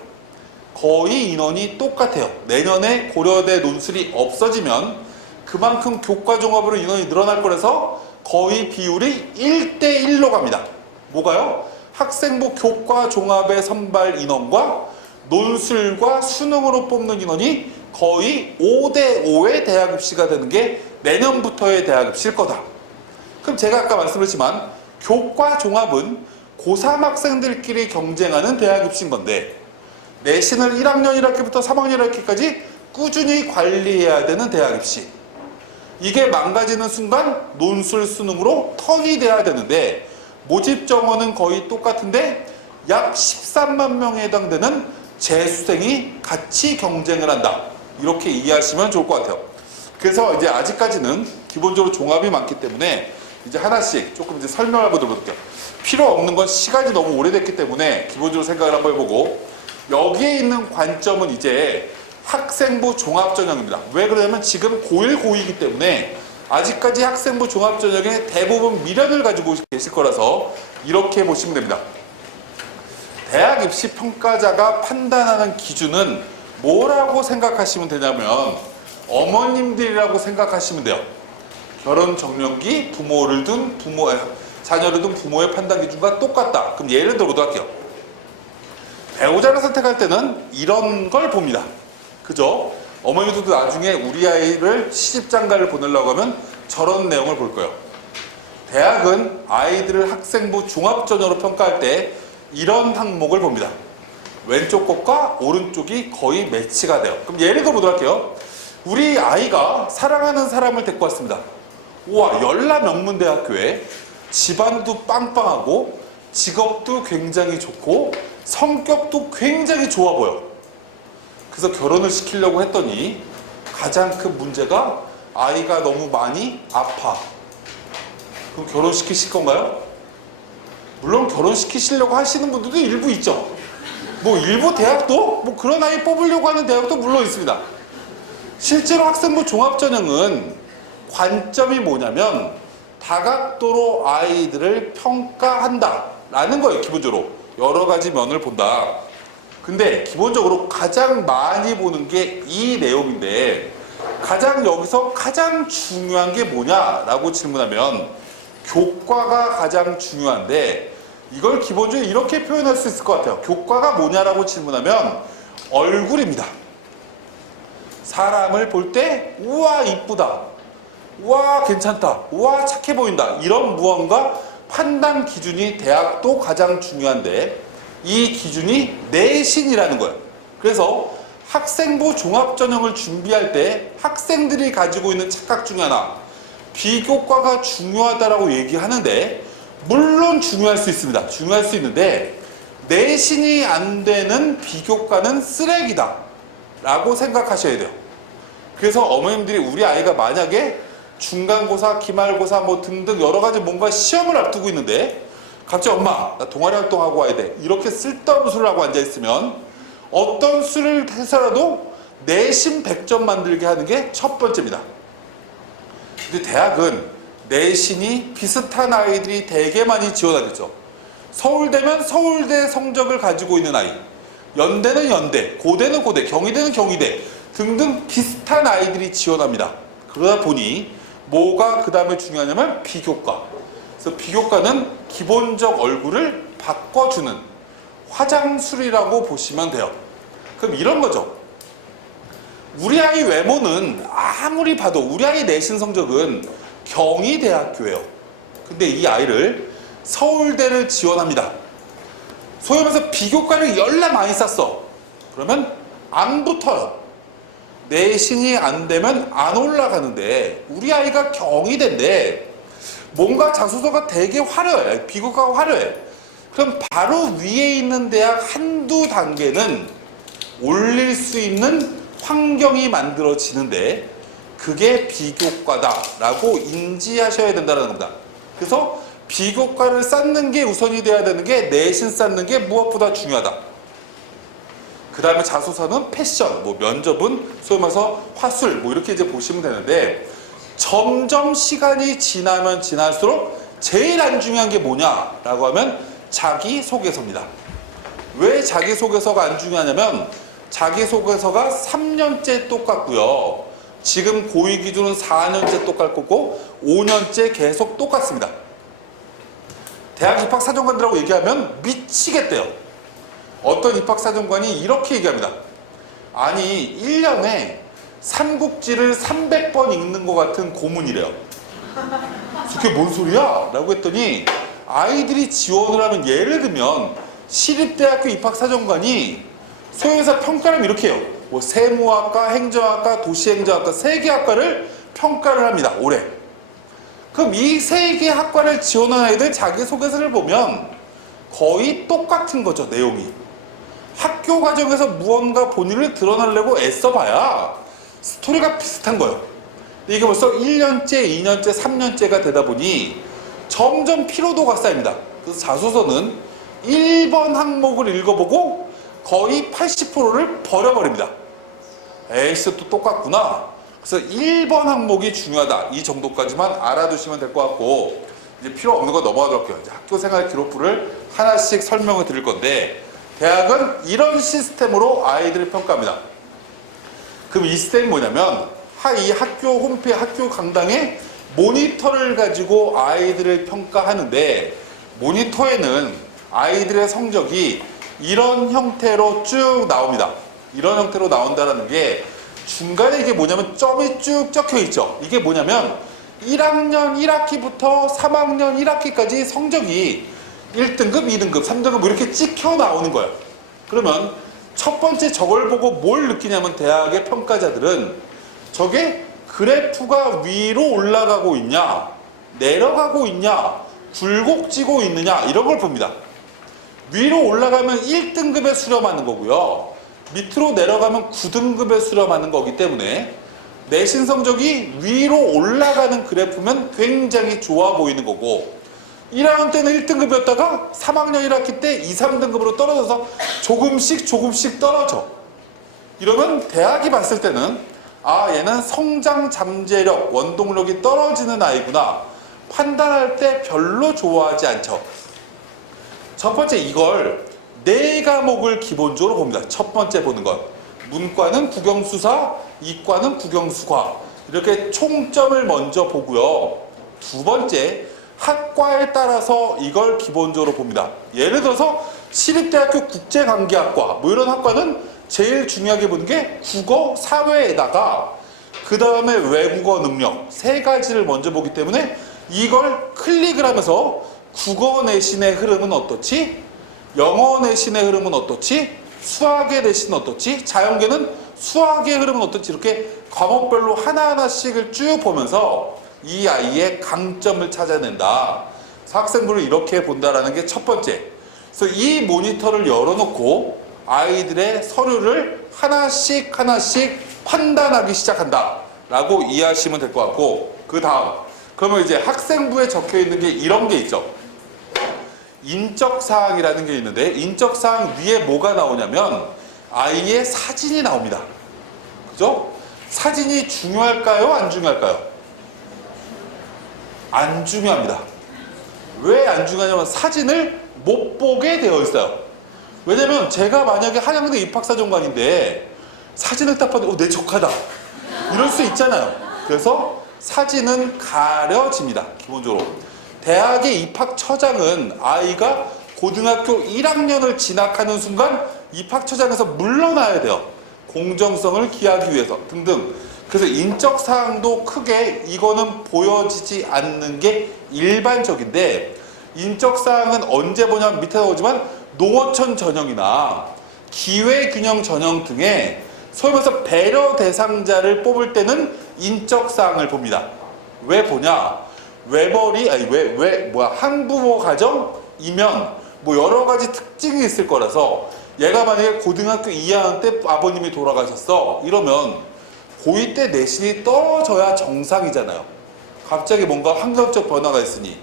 거의 인원이 똑같아요. 내년에 고려대 논술이 없어지면 그만큼 교과 종합으로 인원이 늘어날 거라서 거의 비율이 1대1로 갑니다. 뭐가요? 학생부 교과 종합의 선발 인원과 논술과 수능으로 뽑는 인원이 거의 5대5의 대학 입시가 되는 게 내년부터의 대학 입시일 거다. 그럼 제가 아까 말씀드렸지만 교과 종합은 고3 학생들끼리 경쟁하는 대학 입시인 건데 내신을 1학년 1학기부터 3학년 1학기까지 꾸준히 관리해야 되는 대학 입시. 이게 망가지는 순간 논술 수능으로 턴이 돼야 되는데 모집 정원은 거의 똑같은데 약 13만 명에 해당되는 재수생이 같이 경쟁을 한다. 이렇게 이해하시면 좋을 것 같아요. 그래서 이제 아직까지는 기본적으로 종합이 많기 때문에 이제 하나씩 조금 이제 설명을 한번 들어볼게요. 필요 없는 건 시간이 너무 오래됐기 때문에 기본적으로 생각을 한번 해보고 여기에 있는 관점은 이제 학생부 종합전형입니다. 왜 그러냐면 지금 고1, 고2이기 때문에 아직까지 학생부 종합전형에 대부분 미련을 가지고 계실 거라서 이렇게 보시면 됩니다. 대학 입시 평가자가 판단하는 기준은 뭐라고 생각하시면 되냐면 어머님들이라고 생각하시면 돼요. 결혼 정년기, 자녀를 둔 부모의 판단 기준과 똑같다. 그럼 예를 들어보도록 할게요. 배우자를 선택할 때는 이런 걸 봅니다. 그죠? 어머니들도 나중에 우리 아이를 시집장가를 보내려고 하면 저런 내용을 볼 거예요. 대학은 아이들을 학생부 종합전형으로 평가할 때 이런 항목을 봅니다. 왼쪽 것과 오른쪽이 거의 매치가 돼요. 그럼 예를 들어보도록 할게요. 우리 아이가 사랑하는 사람을 데리고 왔습니다. 우와, 연남명문대학교에 집안도 빵빵하고 직업도 굉장히 좋고 성격도 굉장히 좋아 보여. 그래서 결혼을 시키려고 했더니 가장 큰 문제가 아이가 너무 많이 아파. 그럼 결혼시키실 건가요? 물론 결혼시키시려고 하시는 분들도 일부 있죠. 뭐 일부 대학도 뭐 그런 아이 뽑으려고 하는 대학도 물론 있습니다. 실제로 학생부 종합전형은 관점이 뭐냐면 다각도로 아이들을 평가한다 라는 거예요. 기본적으로 여러 가지 면을 본다. 근데 기본적으로 가장 많이 보는 게 이 내용인데 여기서 가장 중요한 게 뭐냐라고 질문하면 교과가 가장 중요한데 이걸 기본적으로 이렇게 표현할 수 있을 것 같아요. 교과가 뭐냐라고 질문하면 얼굴입니다. 사람을 볼 때 우와 이쁘다, 우와 괜찮다, 우와 착해 보인다 이런 무언가 판단 기준이 대학도 가장 중요한데 이 기준이 내신이라는 거예요. 그래서 학생부 종합전형을 준비할 때 학생들이 가지고 있는 착각 중에 하나 비교과가 중요하다라고 얘기하는데 물론 중요할 수 있습니다. 중요할 수 있는데 내신이 안 되는 비교과는 쓰레기다 라고 생각하셔야 돼요. 그래서 어머님들이 우리 아이가 만약에 중간고사, 기말고사 뭐 등등 여러 가지 뭔가 시험을 앞두고 있는데 갑자기 엄마 나 동아리 활동하고 와야 돼 이렇게 쓸데없는 수를 하고 앉아있으면 어떤 수를 해서라도 내신 100점 만들게 하는 게 첫 번째입니다. 근데 대학은 내신이 비슷한 아이들이 되게 많이 지원하겠죠. 서울대면 서울대 성적을 가지고 있는 아이, 연대는 연대, 고대는 고대, 경희대는 경희대 등등 비슷한 아이들이 지원합니다. 그러다 보니 뭐가 그 다음에 중요하냐면 비교과. 그래서 비교과는 기본적 얼굴을 바꿔주는 화장술이라고 보시면 돼요. 그럼 이런 거죠. 우리 아이 외모는 아무리 봐도 우리 아이 내신 성적은 경희대학교예요. 근데 이 아이를 서울대를 지원합니다. 소위 말해서 비교과를 열나 많이 쌌어. 그러면 안 붙어요. 내신이 안 되면 안 올라가는데 우리 아이가 경희대인데 뭔가 자소서가 되게 화려해. 비교과가 화려해. 그럼 바로 위에 있는 대학 한두 단계는 올릴 수 있는 환경이 만들어지는데 그게 비교과다라고 인지하셔야 된다는 겁니다. 그래서 비교과를 쌓는 게 우선이 돼야 되는 게 내신 쌓는 게 무엇보다 중요하다. 그 다음에 자소서는 패션, 뭐 면접은 소위 말해서 화술, 뭐 이렇게 이제 보시면 되는데 점점 시간이 지나면 지날수록 제일 안 중요한 게 뭐냐라고 하면 자기소개서입니다. 왜 자기소개서가 안 중요하냐면 자기소개서가 3년째 똑같고요. 지금 고위 기준은 4년째 똑같고 5년째 계속 똑같습니다. 대학 입학사정관들하고 얘기하면 미치겠대요. 어떤 입학사정관이 이렇게 얘기합니다. 아니 1년에 삼국지를 300번 읽는 것 같은 고문이래요. 그게 뭔 소리야? 라고 했더니 아이들이 지원을 하면 예를 들면 시립대학교 입학사정관이 소위에서 평가를 이렇게 해요. 뭐 세무학과, 행정학과, 도시행정학과 3개 학과를 평가를 합니다. 올해. 그럼 이 3개 학과를 지원한 아이들 자기소개서를 보면 거의 똑같은 거죠. 내용이. 학교 과정에서 무언가 본인을 드러내려고 애써봐야 스토리가 비슷한 거예요. 근데 이게 벌써 1년째, 2년째, 3년째가 되다 보니 점점 피로도가 쌓입니다. 그래서 자소서는 1번 항목을 읽어보고 거의 80%를 버려버립니다. 에이씨 또 똑같구나. 그래서 1번 항목이 중요하다. 이 정도까지만 알아두시면 될 것 같고 이제 필요 없는 거 넘어가도록 할게요. 이제 학교생활 기록부를 하나씩 설명을 드릴 건데 대학은 이런 시스템으로 아이들을 평가합니다. 그럼 이 시스템이 뭐냐면 이 학교 홈페이지, 학교 강당에 모니터를 가지고 아이들을 평가하는데 모니터에는 아이들의 성적이 이런 형태로 쭉 나옵니다. 이런 형태로 나온다는 게 중간에 이게 뭐냐면 점이 쭉 적혀 있죠. 이게 뭐냐면 1학년 1학기부터 3학년 1학기까지 성적이 1등급, 2등급, 3등급 뭐 이렇게 찍혀 나오는 거예요. 그러면 첫 번째 저걸 보고 뭘 느끼냐면 대학의 평가자들은 저게 그래프가 위로 올라가고 있냐, 내려가고 있냐, 굴곡지고 있느냐 이런 걸 봅니다. 위로 올라가면 1등급에 수렴하는 거고요. 밑으로 내려가면 9등급에 수렴하는 거기 때문에 내신 성적이 위로 올라가는 그래프면 굉장히 좋아 보이는 거고 1학년 때는 1등급이었다가 3학년 1학기 때 2, 3등급으로 떨어져서 조금씩 떨어져. 이러면 대학이 봤을 때는 얘는 성장 잠재력, 원동력이 떨어지는 아이구나 판단할 때 별로 좋아하지 않죠. 첫 번째 이걸 4과목을 기본적으로 봅니다. 첫 번째 보는 것. 문과는 국영수사, 이과는 국영수과. 이렇게 총점을 먼저 보고요. 두 번째, 학과에 따라서 이걸 기본적으로 봅니다. 예를 들어서 시립대학교 국제관계학과 뭐 이런 학과는 제일 중요하게 보는 게 국어, 사회에다가 그 다음에 외국어 능력 3가지를 먼저 보기 때문에 이걸 클릭을 하면서 국어 내신의 흐름은 어떻지? 영어 내신의 흐름은 어떻지? 수학의 내신은 어떻지? 자연계는 수학의 흐름은 어떻지? 이렇게 과목별로 하나하나씩을 쭉 보면서 이 아이의 강점을 찾아낸다. 학생부를 이렇게 본다라는 게 첫 번째. 그래서 이 모니터를 열어놓고 아이들의 서류를 하나씩 판단하기 시작한다. 라고 이해하시면 될 것 같고 그 다음 그러면 이제 학생부에 적혀 있는 게 이런 게 있죠. 인적사항이라는 게 있는데 인적사항 위에 뭐가 나오냐면 아이의 사진이 나옵니다. 그죠? 사진이 중요할까요? 안 중요할까요? 안 중요합니다. 왜 안 중요하냐면 사진을 못 보게 되어 있어요. 왜냐면 제가 만약에 한양대 입학사정관인데 사진을 딱 봐도 내 조카다 이럴 수 있잖아요. 그래서 사진은 가려집니다. 기본적으로 대학의 입학처장은 아이가 고등학교 1학년을 진학하는 순간 입학처장에서 물러나야 돼요. 공정성을 기하기 위해서 등등. 그래서 인적사항도 크게 이거는 보여지지 않는 게 일반적인데 인적사항은 언제 보냐면 밑에 나오지만 농어촌 전형이나 기회균형 전형 등의 소위 말해서 배려 대상자를 뽑을 때는 인적사항을 봅니다. 왜 보냐? 외벌이 아니 왜 뭐야 한부모 가정이면 뭐 여러 가지 특징이 있을 거라서 얘가 만약에 고등학교 2학년 때 아버님이 돌아가셨어 이러면 고2 때 내신이 떨어져야 정상이잖아요. 갑자기 뭔가 환경적 변화가 있으니.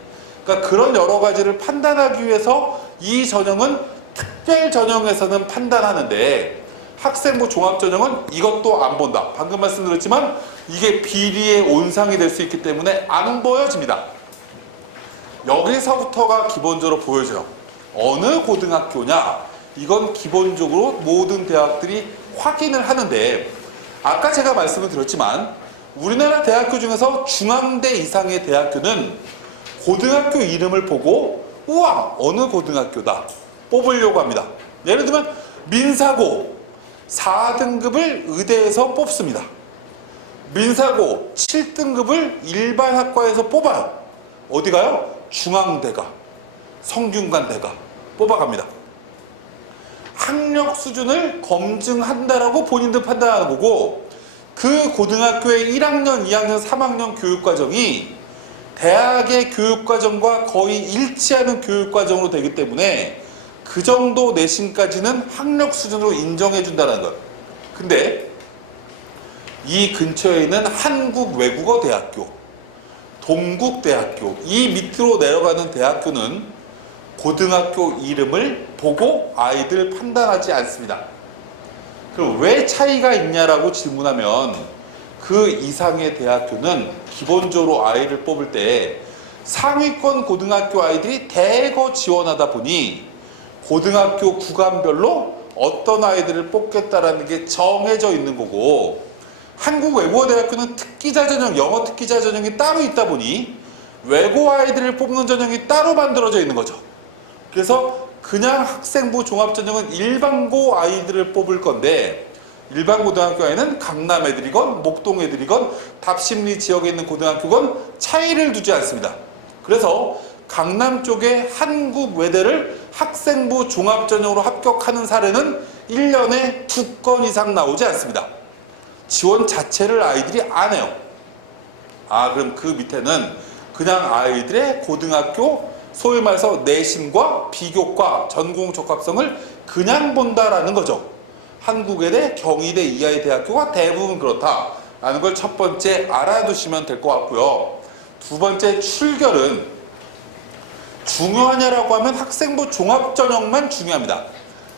그러니까 그런 여러 가지를 판단하기 위해서 이 전형은 특별 전형에서는 판단하는데 학생부 종합 전형은 이것도 안 본다. 방금 말씀드렸지만 이게 비리의 온상이 될 수 있기 때문에 안 보여집니다. 여기서부터가 기본적으로 보여져요. 어느 고등학교냐? 이건 기본적으로 모든 대학들이 확인을 하는데 아까 제가 말씀을 드렸지만 우리나라 대학교 중에서 중앙대 이상의 대학교는 고등학교 이름을 보고 우와 어느 고등학교다 뽑으려고 합니다. 예를 들면 민사고 4등급을 의대에서 뽑습니다. 민사고 7등급을 일반 학과에서 뽑아요. 어디 가요? 중앙대가 성균관대가 뽑아갑니다. 학력 수준을 검증한다라고 본인들 판단하는 거고 그 고등학교의 1학년, 2학년, 3학년 교육과정이 대학의 교육과정과 거의 일치하는 교육과정으로 되기 때문에 그 정도 내신까지는 학력 수준으로 인정해 준다는 거예요. 근데 이 근처에 있는 한국외국어대학교, 동국대학교 이 밑으로 내려가는 대학교는 고등학교 이름을 보고 아이들 판단하지 않습니다. 그럼 왜 차이가 있냐라고 질문하면 그 이상의 대학교는 기본적으로 아이를 뽑을 때 상위권 고등학교 아이들이 대거 지원하다 보니 고등학교 구간별로 어떤 아이들을 뽑겠다라는 게 정해져 있는 거고 한국외국어대학교는 특기자 전형, 영어 특기자 전형이 따로 있다 보니 외고 아이들을 뽑는 전형이 따로 만들어져 있는 거죠. 그래서 그냥 학생부 종합전형은 일반고 아이들을 뽑을 건데 일반 고등학교 아이는 강남 애들이건 목동 애들이건 답심리 지역에 있는 고등학교건 차이를 두지 않습니다. 그래서 강남 쪽에 한국외대를 학생부 종합전형으로 합격하는 사례는 1년에 2건 이상 나오지 않습니다. 지원 자체를 아이들이 안 해요. 그럼 그 밑에는 그냥 아이들의 고등학교 소위 말해서 내신과 비교과 전공 적합성을 그냥 본다라는 거죠. 한국외대, 경희대 이하의 대학교가 대부분 그렇다라는 걸 첫 번째 알아두시면 될 것 같고요. 두 번째 출결은 중요하냐라고 하면 학생부 종합전형만 중요합니다.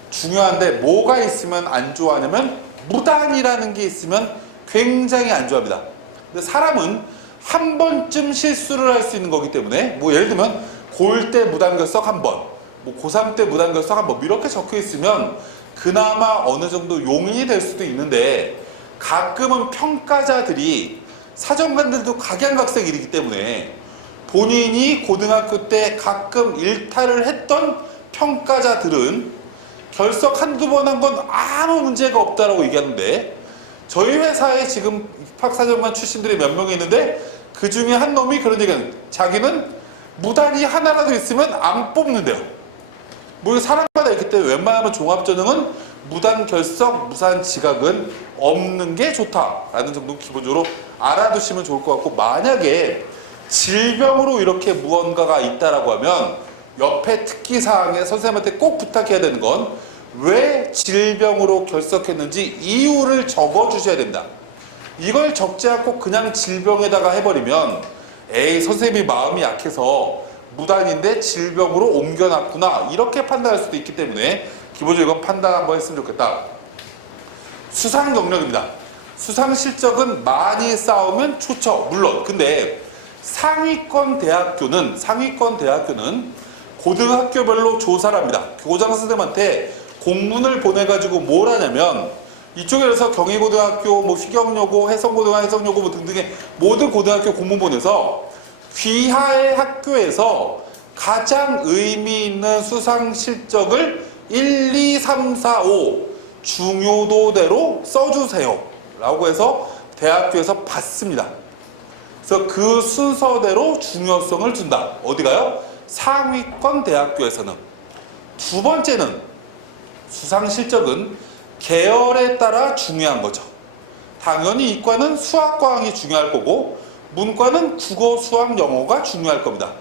중요한데 뭐가 있으면 안 좋아하냐면 무단이라는 게 있으면 굉장히 안 좋아합니다. 근데 사람은 한 번쯤 실수를 할 수 있는 거기 때문에 뭐 예를 들면 고1 때 무단결석 한 번, 뭐 고3 때 무단결석 한 번 이렇게 적혀 있으면 그나마 어느 정도 용인이 될 수도 있는데 가끔은 평가자들이 사정관들도 각양각색이기 때문에 본인이 고등학교 때 가끔 일탈을 했던 평가자들은 결석 한두 번 한 건 아무 문제가 없다라고 얘기하는데 저희 회사에 지금 입학사정관 출신들이 몇 명이 있는데 그 중에 한 놈이 그런 얘기하는 자기는 무단이 하나라도 있으면 안 뽑는데요. 뭐 사람마다 있기 때문에 웬만하면 종합전형은 무단 결석, 무단 지각은 없는 게 좋다라는 정도 기본적으로 알아두시면 좋을 것 같고 만약에 질병으로 이렇게 무언가가 있다라고 하면 옆에 특기사항에 선생님한테 꼭 부탁해야 되는 건 왜 질병으로 결석했는지 이유를 적어주셔야 된다. 이걸 적지 않고 그냥 질병에다가 해버리면 에이 선생님이 마음이 약해서 무단인데 질병으로 옮겨놨구나 이렇게 판단할 수도 있기 때문에 기본적으로 이건 판단 한번 했으면 좋겠다. 수상 경력입니다. 수상 실적은 많이 쌓으면 좋죠. 물론 근데 상위권 대학교는 고등학교별로 조사를 합니다. 교장 선생님한테 공문을 보내가지고 뭘 하냐면 이쪽에서 경희고등학교, 뭐 휘경여고, 해성고등학교, 해성여고 뭐 등등의 모든 고등학교 공문 보내서 귀하의 학교에서 가장 의미 있는 수상 실적을 1, 2, 3, 4, 5 중요도대로 써주세요 라고 해서 대학교에서 받습니다. 그래서 그 순서대로 중요성을 준다. 어디가요? 상위권 대학교에서는. 두 번째는 수상 실적은 계열에 따라 중요한 거죠. 당연히 이과는 수학과학이 중요할 거고 문과는 국어, 수학, 영어가 중요할 겁니다.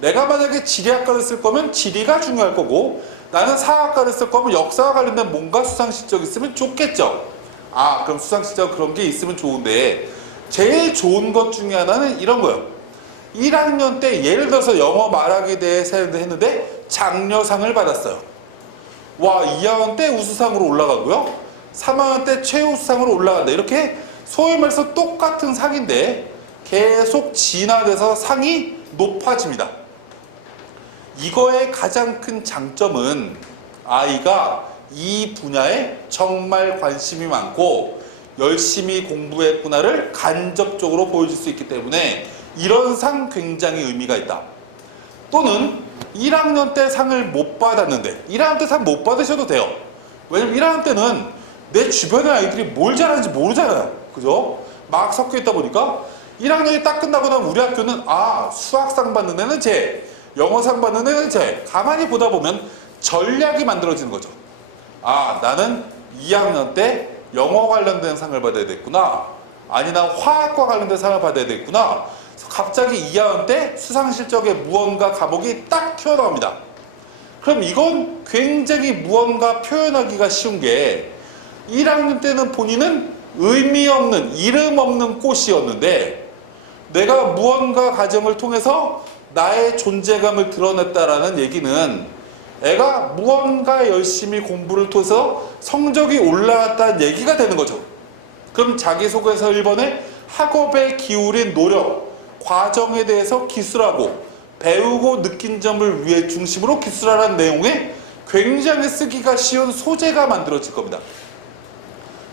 내가 만약에 지리학과를 쓸 거면 지리가 중요할 거고, 나는 사학과를 쓸 거면 역사와 관련된 뭔가 수상실적 있으면 좋겠죠. 아, 그럼 수상실적 그런 게 있으면 좋은데, 제일 좋은 것 중에 하나는 이런 거예요. 1학년 때 예를 들어서 영어 말하기에 대해서 했는데 장려상을 받았어요. 와, 2학년 때 우수상으로 올라가고요, 3학년 때 최우수상으로 올라간다. 이렇게 소위 말해서 똑같은 상인데 계속 진화돼서 상이 높아집니다. 이거의 가장 큰 장점은 아이가 이 분야에 정말 관심이 많고 열심히 공부했구나를 간접적으로 보여줄 수 있기 때문에 이런 상 굉장히 의미가 있다. 또는 1학년 때 상을 못 받았는데 1학년 때 상 못 받으셔도 돼요. 왜냐면 1학년 때는 내 주변의 아이들이 뭘 잘하는지 모르잖아요. 그죠? 막 섞여 있다 보니까 1학년이 딱 끝나고 나면 우리 학교는 아, 수학상 받는 애는 쟤, 영어상 받는 애는 쟤. 가만히 보다 보면 전략이 만들어지는 거죠. 아, 나는 2학년 때 영어 관련된 상을 받아야 되겠구나. 아니, 난 화학과 관련된 상을 받아야 되겠구나. 갑자기 2학년 때 수상실적의 무언가 과목이 딱 튀어나옵니다. 그럼 이건 굉장히 무언가 표현하기가 쉬운 게 1학년 때는 본인은 의미 없는, 이름 없는 꽃이었는데 내가 무언가 과정을 통해서 나의 존재감을 드러냈다라는 얘기는 애가 무언가 열심히 공부를 통해서 성적이 올라왔다는 얘기가 되는 거죠. 그럼 자기소개서 1번에 학업에 기울인 노력, 과정에 대해서 기술하고 배우고 느낀 점을 위해 중심으로 기술하라는 내용에 굉장히 쓰기가 쉬운 소재가 만들어질 겁니다.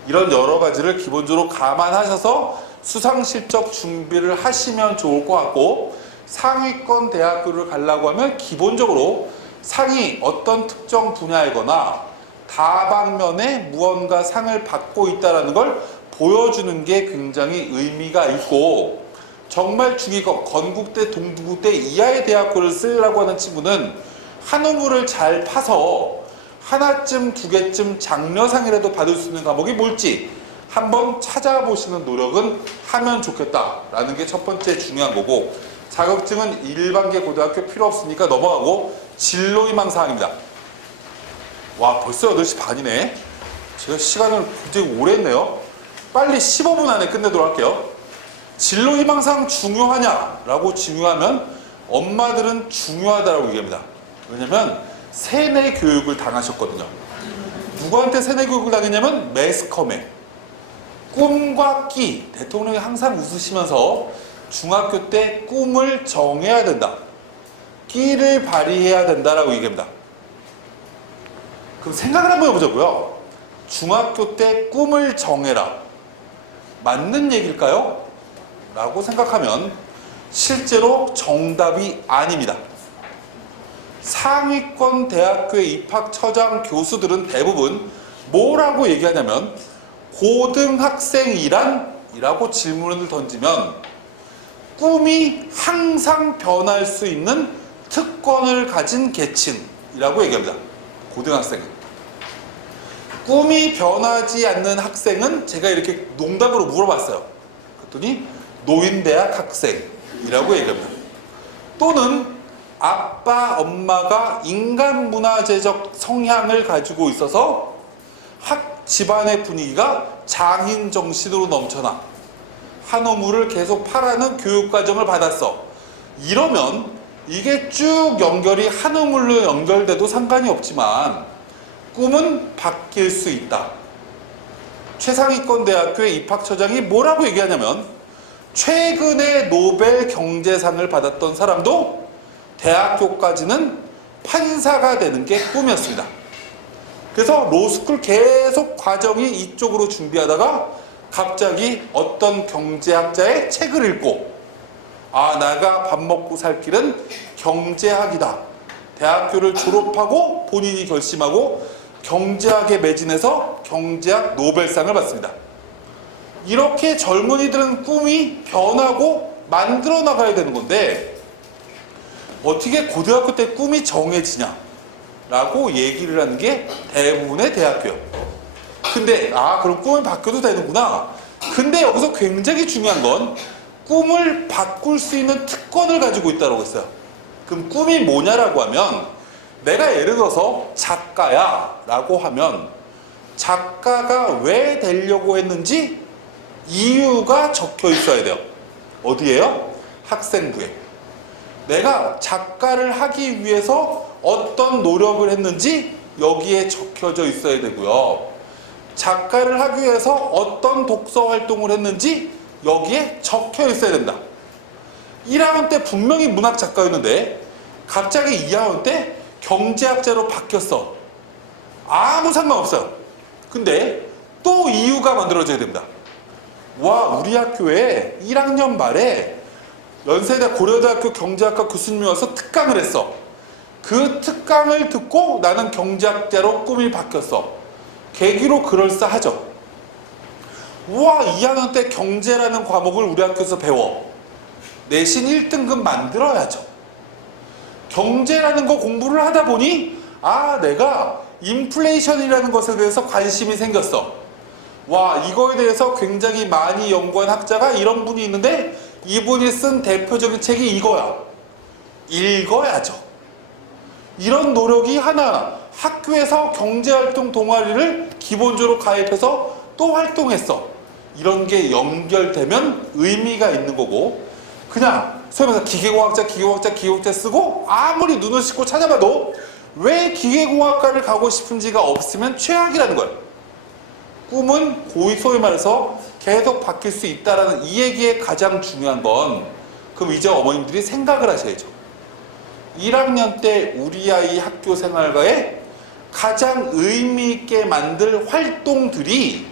이런 여러 가지를 기본적으로 감안하셔서 수상실적 준비를 하시면 좋을 것 같고, 상위권 대학교를 가려고 하면 기본적으로 상이 어떤 특정 분야이거나 다방면에 무언가 상을 받고 있다는 걸 보여주는 게 굉장히 의미가 있고, 정말 중위권, 건국대, 동부대 이하의 대학교를 쓰려고 하는 친구는 한우물을 잘 파서 하나쯤, 두 개쯤 장려상이라도 받을 수 있는 과목이 뭘지 한번 찾아보시는 노력은 하면 좋겠다라는 게 첫 번째 중요한 거고, 자격증은 일반계 고등학교 필요 없으니까 넘어가고 진로희망사항입니다. 와, 벌써 8시 반이네. 제가 시간을 굉장히 오래 했네요. 빨리 15분 안에 끝내도록 할게요. 진로희망사항 중요하냐라고 중요하면 엄마들은 중요하다라고 얘기합니다. 왜냐면 세뇌 교육을 당하셨거든요. 누구한테 세뇌 교육을 당했냐면 매스컴에. 꿈과 끼, 대통령이 항상 웃으시면서 중학교 때 꿈을 정해야 된다, 끼를 발휘해야 된다라고 얘기합니다. 그럼 생각을 한번 해보자고요. 중학교 때 꿈을 정해라, 맞는 얘기일까요? 라고 생각하면 실제로 정답이 아닙니다. 상위권 대학교의 입학처장 교수들은 대부분 뭐라고 얘기하냐면 고등학생이란? 이라고 질문을 던지면 꿈이 항상 변할 수 있는 특권을 가진 계층이라고 얘기합니다. 고등학생은. 꿈이 변하지 않는 학생은 제가 이렇게 농담으로 물어봤어요. 그랬더니 노인대학 학생이라고 얘기합니다. 또는 아빠, 엄마가 인간문화재적 성향을 가지고 있어서 집안의 분위기가 장인 정신으로 넘쳐나 한우물을 계속 파라는 교육과정을 받았어. 이러면 이게 쭉 연결이 한우물로 연결돼도 상관이 없지만 꿈은 바뀔 수 있다. 최상위권 대학교의 입학처장이 뭐라고 얘기하냐면 최근에 노벨 경제상을 받았던 사람도 대학교까지는 판사가 되는 게 꿈이었습니다. 그래서 로스쿨 계속 과정이 이쪽으로 준비하다가 갑자기 어떤 경제학자의 책을 읽고 아, 내가 밥 먹고 살 길은 경제학이다. 대학교를 졸업하고 본인이 결심하고 경제학에 매진해서 경제학 노벨상을 받습니다. 이렇게 젊은이들은 꿈이 변하고 만들어 나가야 되는 건데 어떻게 고등학교 때 꿈이 정해지냐 라고 얘기를 하는 게 대부분의 대학교예요. 근데 그럼 꿈이 바뀌어도 되는구나. 근데 여기서 굉장히 중요한 건 꿈을 바꿀 수 있는 특권을 가지고 있다고 했어요. 그럼 꿈이 뭐냐라고 하면, 내가 예를 들어서 작가야 라고 하면 작가가 왜 되려고 했는지 이유가 적혀 있어야 돼요. 어디에요? 학생부에. 내가 작가를 하기 위해서 어떤 노력을 했는지 여기에 적혀져 있어야 되고요. 작가를 하기 위해서 어떤 독서 활동을 했는지 여기에 적혀 있어야 된다. 1학년 때 분명히 문학 작가였는데 갑자기 2학년 때 경제학자로 바뀌었어. 아무 상관없어요. 근데 또 이유가 만들어져야 됩니다. 와, 우리 학교에 1학년 말에 연세대 고려대학교 경제학과 교수님이 와서 특강을 했어. 그 특강을 듣고 나는 경제학자로 꿈이 바뀌었어. 계기로 그럴싸하죠. 우와, 2학년 때 경제라는 과목을 우리 학교에서 배워. 내신 1등급 만들어야죠. 경제라는 거 공부를 하다 보니 내가 인플레이션이라는 것에 대해서 관심이 생겼어. 와, 이거에 대해서 굉장히 많이 연구한 학자가 이런 분이 있는데 이분이 쓴 대표적인 책이 이거야. 읽어야죠. 이런 노력이 하나, 학교에서 경제활동 동아리를 기본적으로 가입해서 또 활동했어. 이런 게 연결되면 의미가 있는 거고, 그냥 소위 말해서 기계공학자 쓰고 아무리 눈을 씻고 찾아봐도 왜 기계공학과를 가고 싶은지가 없으면 최악이라는 거예요. 꿈은 소위 말해서 계속 바뀔 수 있다는 이 얘기의 가장 중요한 건, 그럼 이제 어머님들이 생각을 하셔야죠. 1학년 때 우리 아이 학교 생활과에 가장 의미 있게 만들 활동들이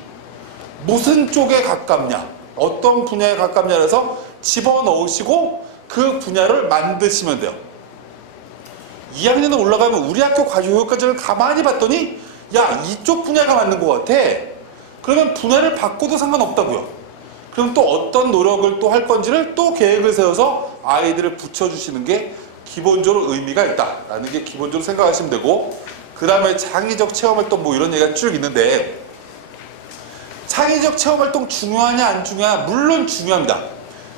무슨 쪽에 가깝냐, 어떤 분야에 가깝냐 해서 집어넣으시고 그 분야를 만드시면 돼요. 2학년에 올라가면 우리 학교 교육과정을 가만히 봤더니 야, 이쪽 분야가 맞는 것 같아. 그러면 분야를 바꿔도 상관없다고요. 그럼 또 어떤 노력을 또 할 건지를 또 계획을 세워서 아이들을 붙여주시는 게 기본적으로 의미가 있다라는 게 기본적으로 생각하시면 되고, 그 다음에 창의적 체험활동 뭐 이런 얘기가 쭉 있는데, 창의적 체험활동 중요하냐 안 중요하냐? 물론 중요합니다.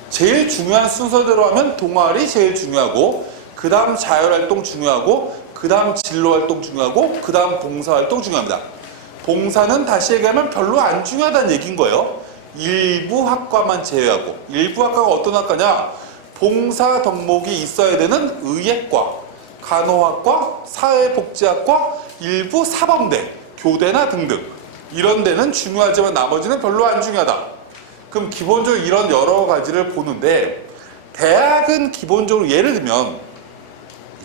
제일 중요한 순서대로 하면 동아리 제일 중요하고, 그 다음 자율활동 중요하고, 그 다음 진로활동 중요하고, 그 다음 봉사활동 중요합니다. 봉사는 다시 얘기하면 별로 안 중요하다는 얘기인 거예요. 일부 학과만 제외하고. 일부 학과가 어떤 학과냐? 봉사 덕목이 있어야 되는 의예과, 간호학과, 사회복지학과, 일부 사범대, 교대나 등등. 이런 데는 중요하지만 나머지는 별로 안 중요하다. 그럼 기본적으로 이런 여러 가지를 보는데, 대학은 기본적으로 예를 들면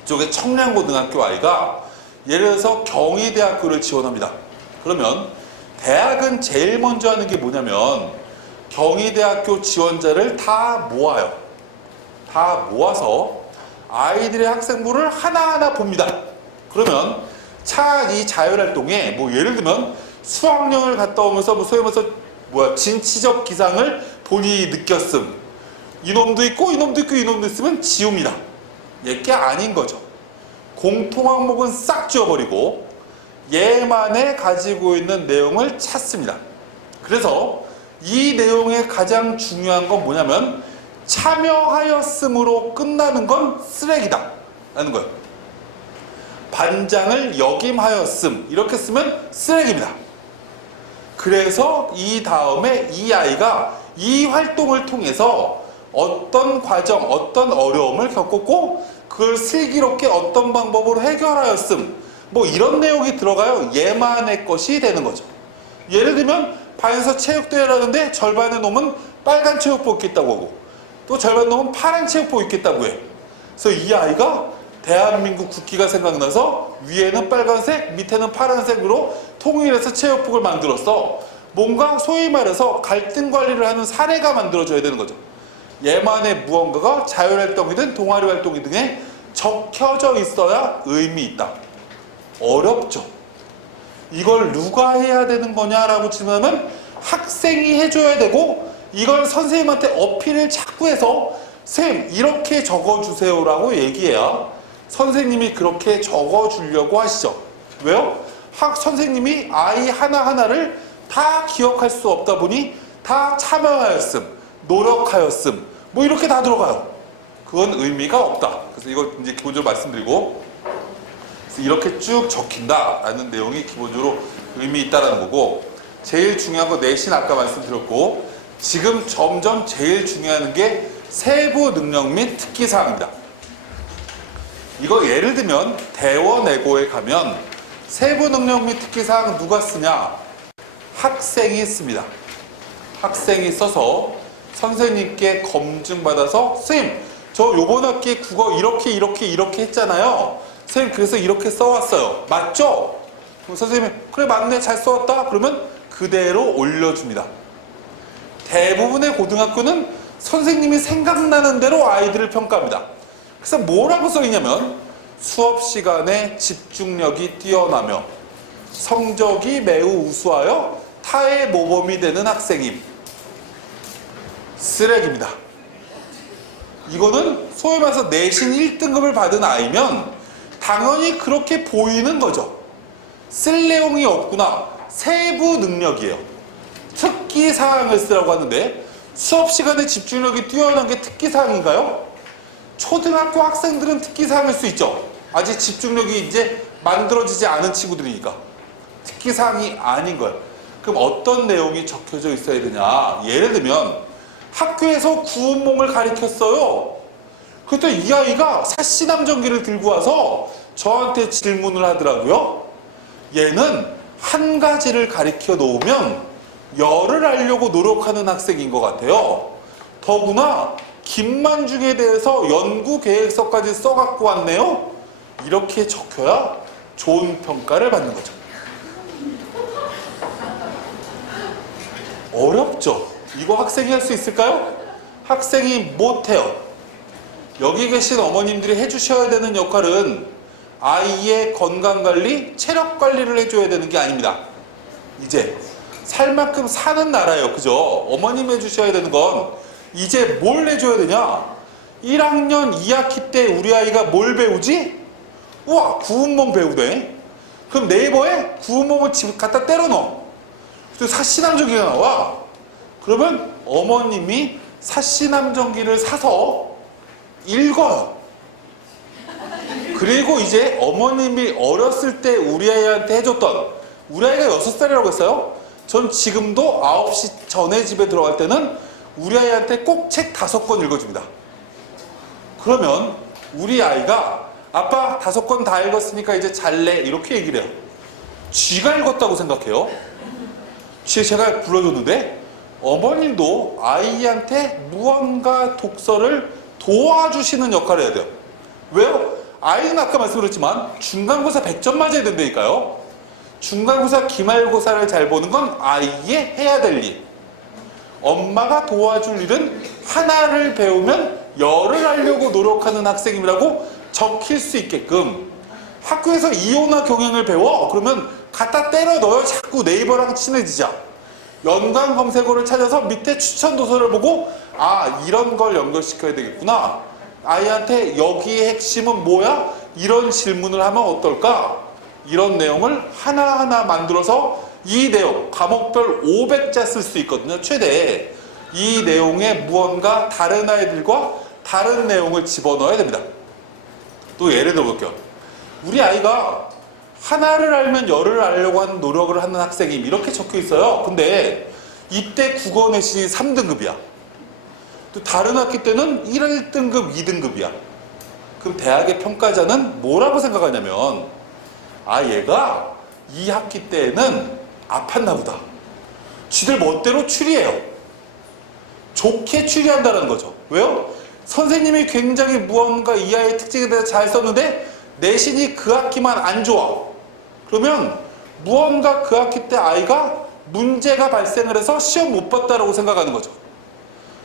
이쪽에 청량고등학교 아이가 예를 들어서 경희대학교를 지원합니다. 그러면 대학은 제일 먼저 하는 게 뭐냐면 경희대학교 지원자를 다 모아요. 다 모아서 아이들의 학생부를 하나하나 봅니다. 그러면 이 자율활동에 뭐 예를 들면 수학여행을 갔다 오면서 뭐 소위 말해서 진취적 기상을 본인이 느꼈음. 이놈도 있고 이놈도 있고 이놈도 있으면 지웁니다. 얘게 아닌 거죠. 공통항목은 싹 지워버리고 얘만에 가지고 있는 내용을 찾습니다. 그래서 이 내용의 가장 중요한 건 뭐냐면 참여하였음으로 끝나는 건 쓰레기다 라는 거예요. 반장을 역임하였음 이렇게 쓰면 쓰레기입니다. 그래서 이 다음에 이 아이가 이 활동을 통해서 어떤 과정, 어떤 어려움을 겪었고 그걸 슬기롭게 어떤 방법으로 해결하였음 뭐 이런 내용이 들어가요. 얘만의 것이 되는 거죠. 예를 들면 반에서 체육대회를 하는데 절반의 놈은 빨간 체육복 입겠다고 하고 또 절반 놈은 파란 체육복 입겠다고 해. 그래서 이 아이가 대한민국 국기가 생각나서 위에는 빨간색, 밑에는 파란색으로 통일해서 체육복을 만들었어. 뭔가 소위 말해서 갈등 관리를 하는 사례가 만들어져야 되는 거죠. 얘만의 무언가가 자율활동이든 동아리 활동이든에 적혀져 있어야 의미 있다. 어렵죠. 이걸 누가 해야 되는 거냐라고 질문하면 학생이 해줘야 되고 이걸 선생님한테 어필을 자꾸 해서 쌤 이렇게 적어주세요라고 얘기해야 선생님이 그렇게 적어주려고 하시죠. 왜요? 선생님이 아이 하나하나를 다 기억할 수 없다 보니 다 참여하였음, 노력하였음, 뭐 이렇게 다 들어가요. 그건 의미가 없다. 그래서 이거 이제 기본적으로 말씀드리고, 그래서 이렇게 쭉 적힌다라는 내용이 기본적으로 의미 있다라는 거고, 제일 중요한 거 내신 아까 말씀드렸고, 지금 점점 제일 중요한 게 세부 능력 및 특기 사항입니다. 이거 예를 들면 대원외고에 가면 세부 능력 및 특기 사항 누가 쓰냐? 학생이 씁니다. 학생이 써서 선생님께 검증받아서 선생님 저 요번 학기 국어 이렇게 했잖아요. 선생님 그래서 이렇게 써왔어요. 맞죠? 그럼 선생님이 그래 맞네 잘 써왔다. 그러면 그대로 올려줍니다. 대부분의 고등학교는 선생님이 생각나는 대로 아이들을 평가합니다. 그래서 뭐라고 써있냐면 수업 시간에 집중력이 뛰어나며 성적이 매우 우수하여 타의 모범이 되는 학생임. 쓰레기입니다. 이거는 소위 말해서 내신 1등급을 받은 아이면 당연히 그렇게 보이는 거죠. 쓸 내용이 없구나. 세부 능력이에요. 특기 사항을 쓰라고 하는데 수업 시간에 집중력이 뛰어난 게 특기 사항인가요? 초등학교 학생들은 특기 사항일 수 있죠. 아직 집중력이 이제 만들어지지 않은 친구들이니까. 특기 사항이 아닌 거예요. 그럼 어떤 내용이 적혀져 있어야 되냐? 예를 들면 학교에서 구운몽을 가리켰어요. 그때 이 아이가 사시남전기를 들고 와서 저한테 질문을 하더라고요. 얘는 한 가지를 가리켜 놓으면 열을 알려고 노력하는 학생인 것 같아요. 더구나 김만중에 대해서 연구 계획서까지 써갖고 왔네요. 이렇게 적혀야 좋은 평가를 받는 거죠. 어렵죠? 이거 학생이 할 수 있을까요? 학생이 못해요. 여기 계신 어머님들이 해주셔야 되는 역할은 아이의 건강관리, 체력관리를 해줘야 되는 게 아닙니다. 이제 살 만큼 사는 나라예요. 그죠? 어머님 해주셔야 되는 건 이제 뭘 해줘야 되냐? 1학년 2학기 때 우리 아이가 뭘 배우지? 우와 구운몽 배우네. 그럼 네이버에 구운몽을 집 갖다 때려 넣어. 사시남전기가 나와. 그러면 어머님이 사시남전기를 사서 읽어요. 그리고 이제 어머님이 어렸을 때 우리 아이한테 해줬던, 우리 아이가 6살이라고 했어요. 전 지금도 9시 전에 집에 들어갈 때는 우리 아이한테 꼭 책 5권 읽어줍니다. 그러면 우리 아이가 아빠 5권 다 읽었으니까 이제 잘래 이렇게 얘기를 해요. 쥐가 읽었다고 생각해요. 제가 불러줬는데 어머님도 아이한테 무언가 독서를 도와주시는 역할을 해야 돼요. 왜요? 아이는 아까 말씀드렸지만 중간고사 100점 맞아야 된다니까요. 중간고사 기말고사를 잘 보는 건 아이의 해야 될 일. 엄마가 도와줄 일은 하나를 배우면 열을 알려고 노력하는 학생이라고 적힐 수 있게끔. 학교에서 이혼과 경영을 배워? 그러면 갖다 때려 넣어요. 자꾸 네이버랑 친해지자. 연관 검색어를 찾아서 밑에 추천 도서를 보고 아 이런 걸 연결시켜야 되겠구나. 아이한테 여기의 핵심은 뭐야? 이런 질문을 하면 어떨까? 이런 내용을 하나하나 만들어서 이 내용 과목별 500자 쓸 수 있거든요. 최대. 이 내용에 무언가 다른 아이들과 다른 내용을 집어넣어야 됩니다. 또 예를 들어 볼게요. 우리 아이가 하나를 알면 열을 알려고 하는 노력을 하는 학생이 이렇게 적혀 있어요. 근데 이때 국어 내신이 3등급이야. 또 다른 학기 때는 1등급, 2등급이야. 그럼 대학의 평가자는 뭐라고 생각하냐면 아 얘가 2학기 때에는 아팠나 보다. 쥐들 멋대로 추리해요. 좋게 추리한다는 거죠. 왜요? 선생님이 굉장히 무언가 이 아이의 특징에 대해서 잘 썼는데 내신이 그 학기만 안 좋아. 그러면 무언가 그 학기 때 아이가 문제가 발생을 해서 시험 못 봤다라고 생각하는 거죠.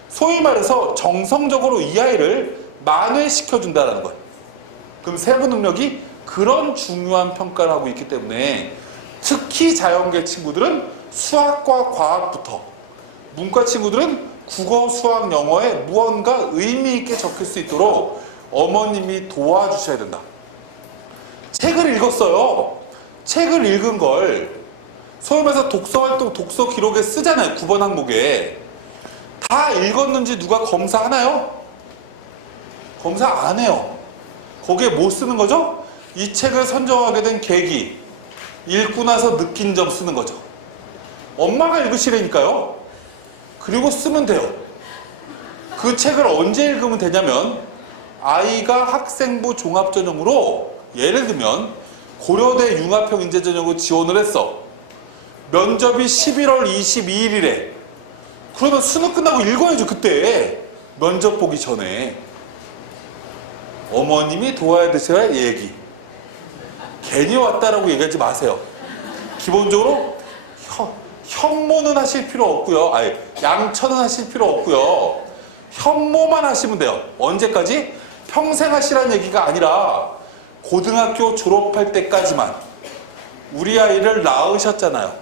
소위 말해서 정성적으로 이 아이를 만회시켜준다는 거예요. 그럼 세부 능력이 그런 중요한 평가를 하고 있기 때문에 특히 자연계 친구들은 수학과 과학부터, 문과 친구들은 국어, 수학, 영어에 무언가 의미 있게 적힐 수 있도록 어머님이 도와주셔야 된다. 책을 읽었어요. 책을 읽은 걸 소위 말해서 독서활동, 독서 기록에 쓰잖아요. 9번 항목에. 다 읽었는지 누가 검사하나요? 검사 안 해요. 거기에 뭐 쓰는 거죠? 이 책을 선정하게 된 계기, 읽고 나서 느낀 점 쓰는 거죠. 엄마가 읽으시라니까요. 그리고 쓰면 돼요. 그 책을 언제 읽으면 되냐면 아이가 학생부 종합전형으로 예를 들면 고려대 융합형인재전형으로 지원을 했어. 면접이 11월 22일이래. 그러면 수능 끝나고 읽어야죠. 그때 면접 보기 전에. 어머님이 도와야 되셔야 얘기. 괜히 왔다라고 얘기하지 마세요. 기본적으로 현모는 하실 필요 없고요. 아니, 양처는 하실 필요 없고요. 현모만 하시면 돼요. 언제까지? 평생 하시라는 얘기가 아니라 고등학교 졸업할 때까지만. 우리 아이를 낳으셨잖아요.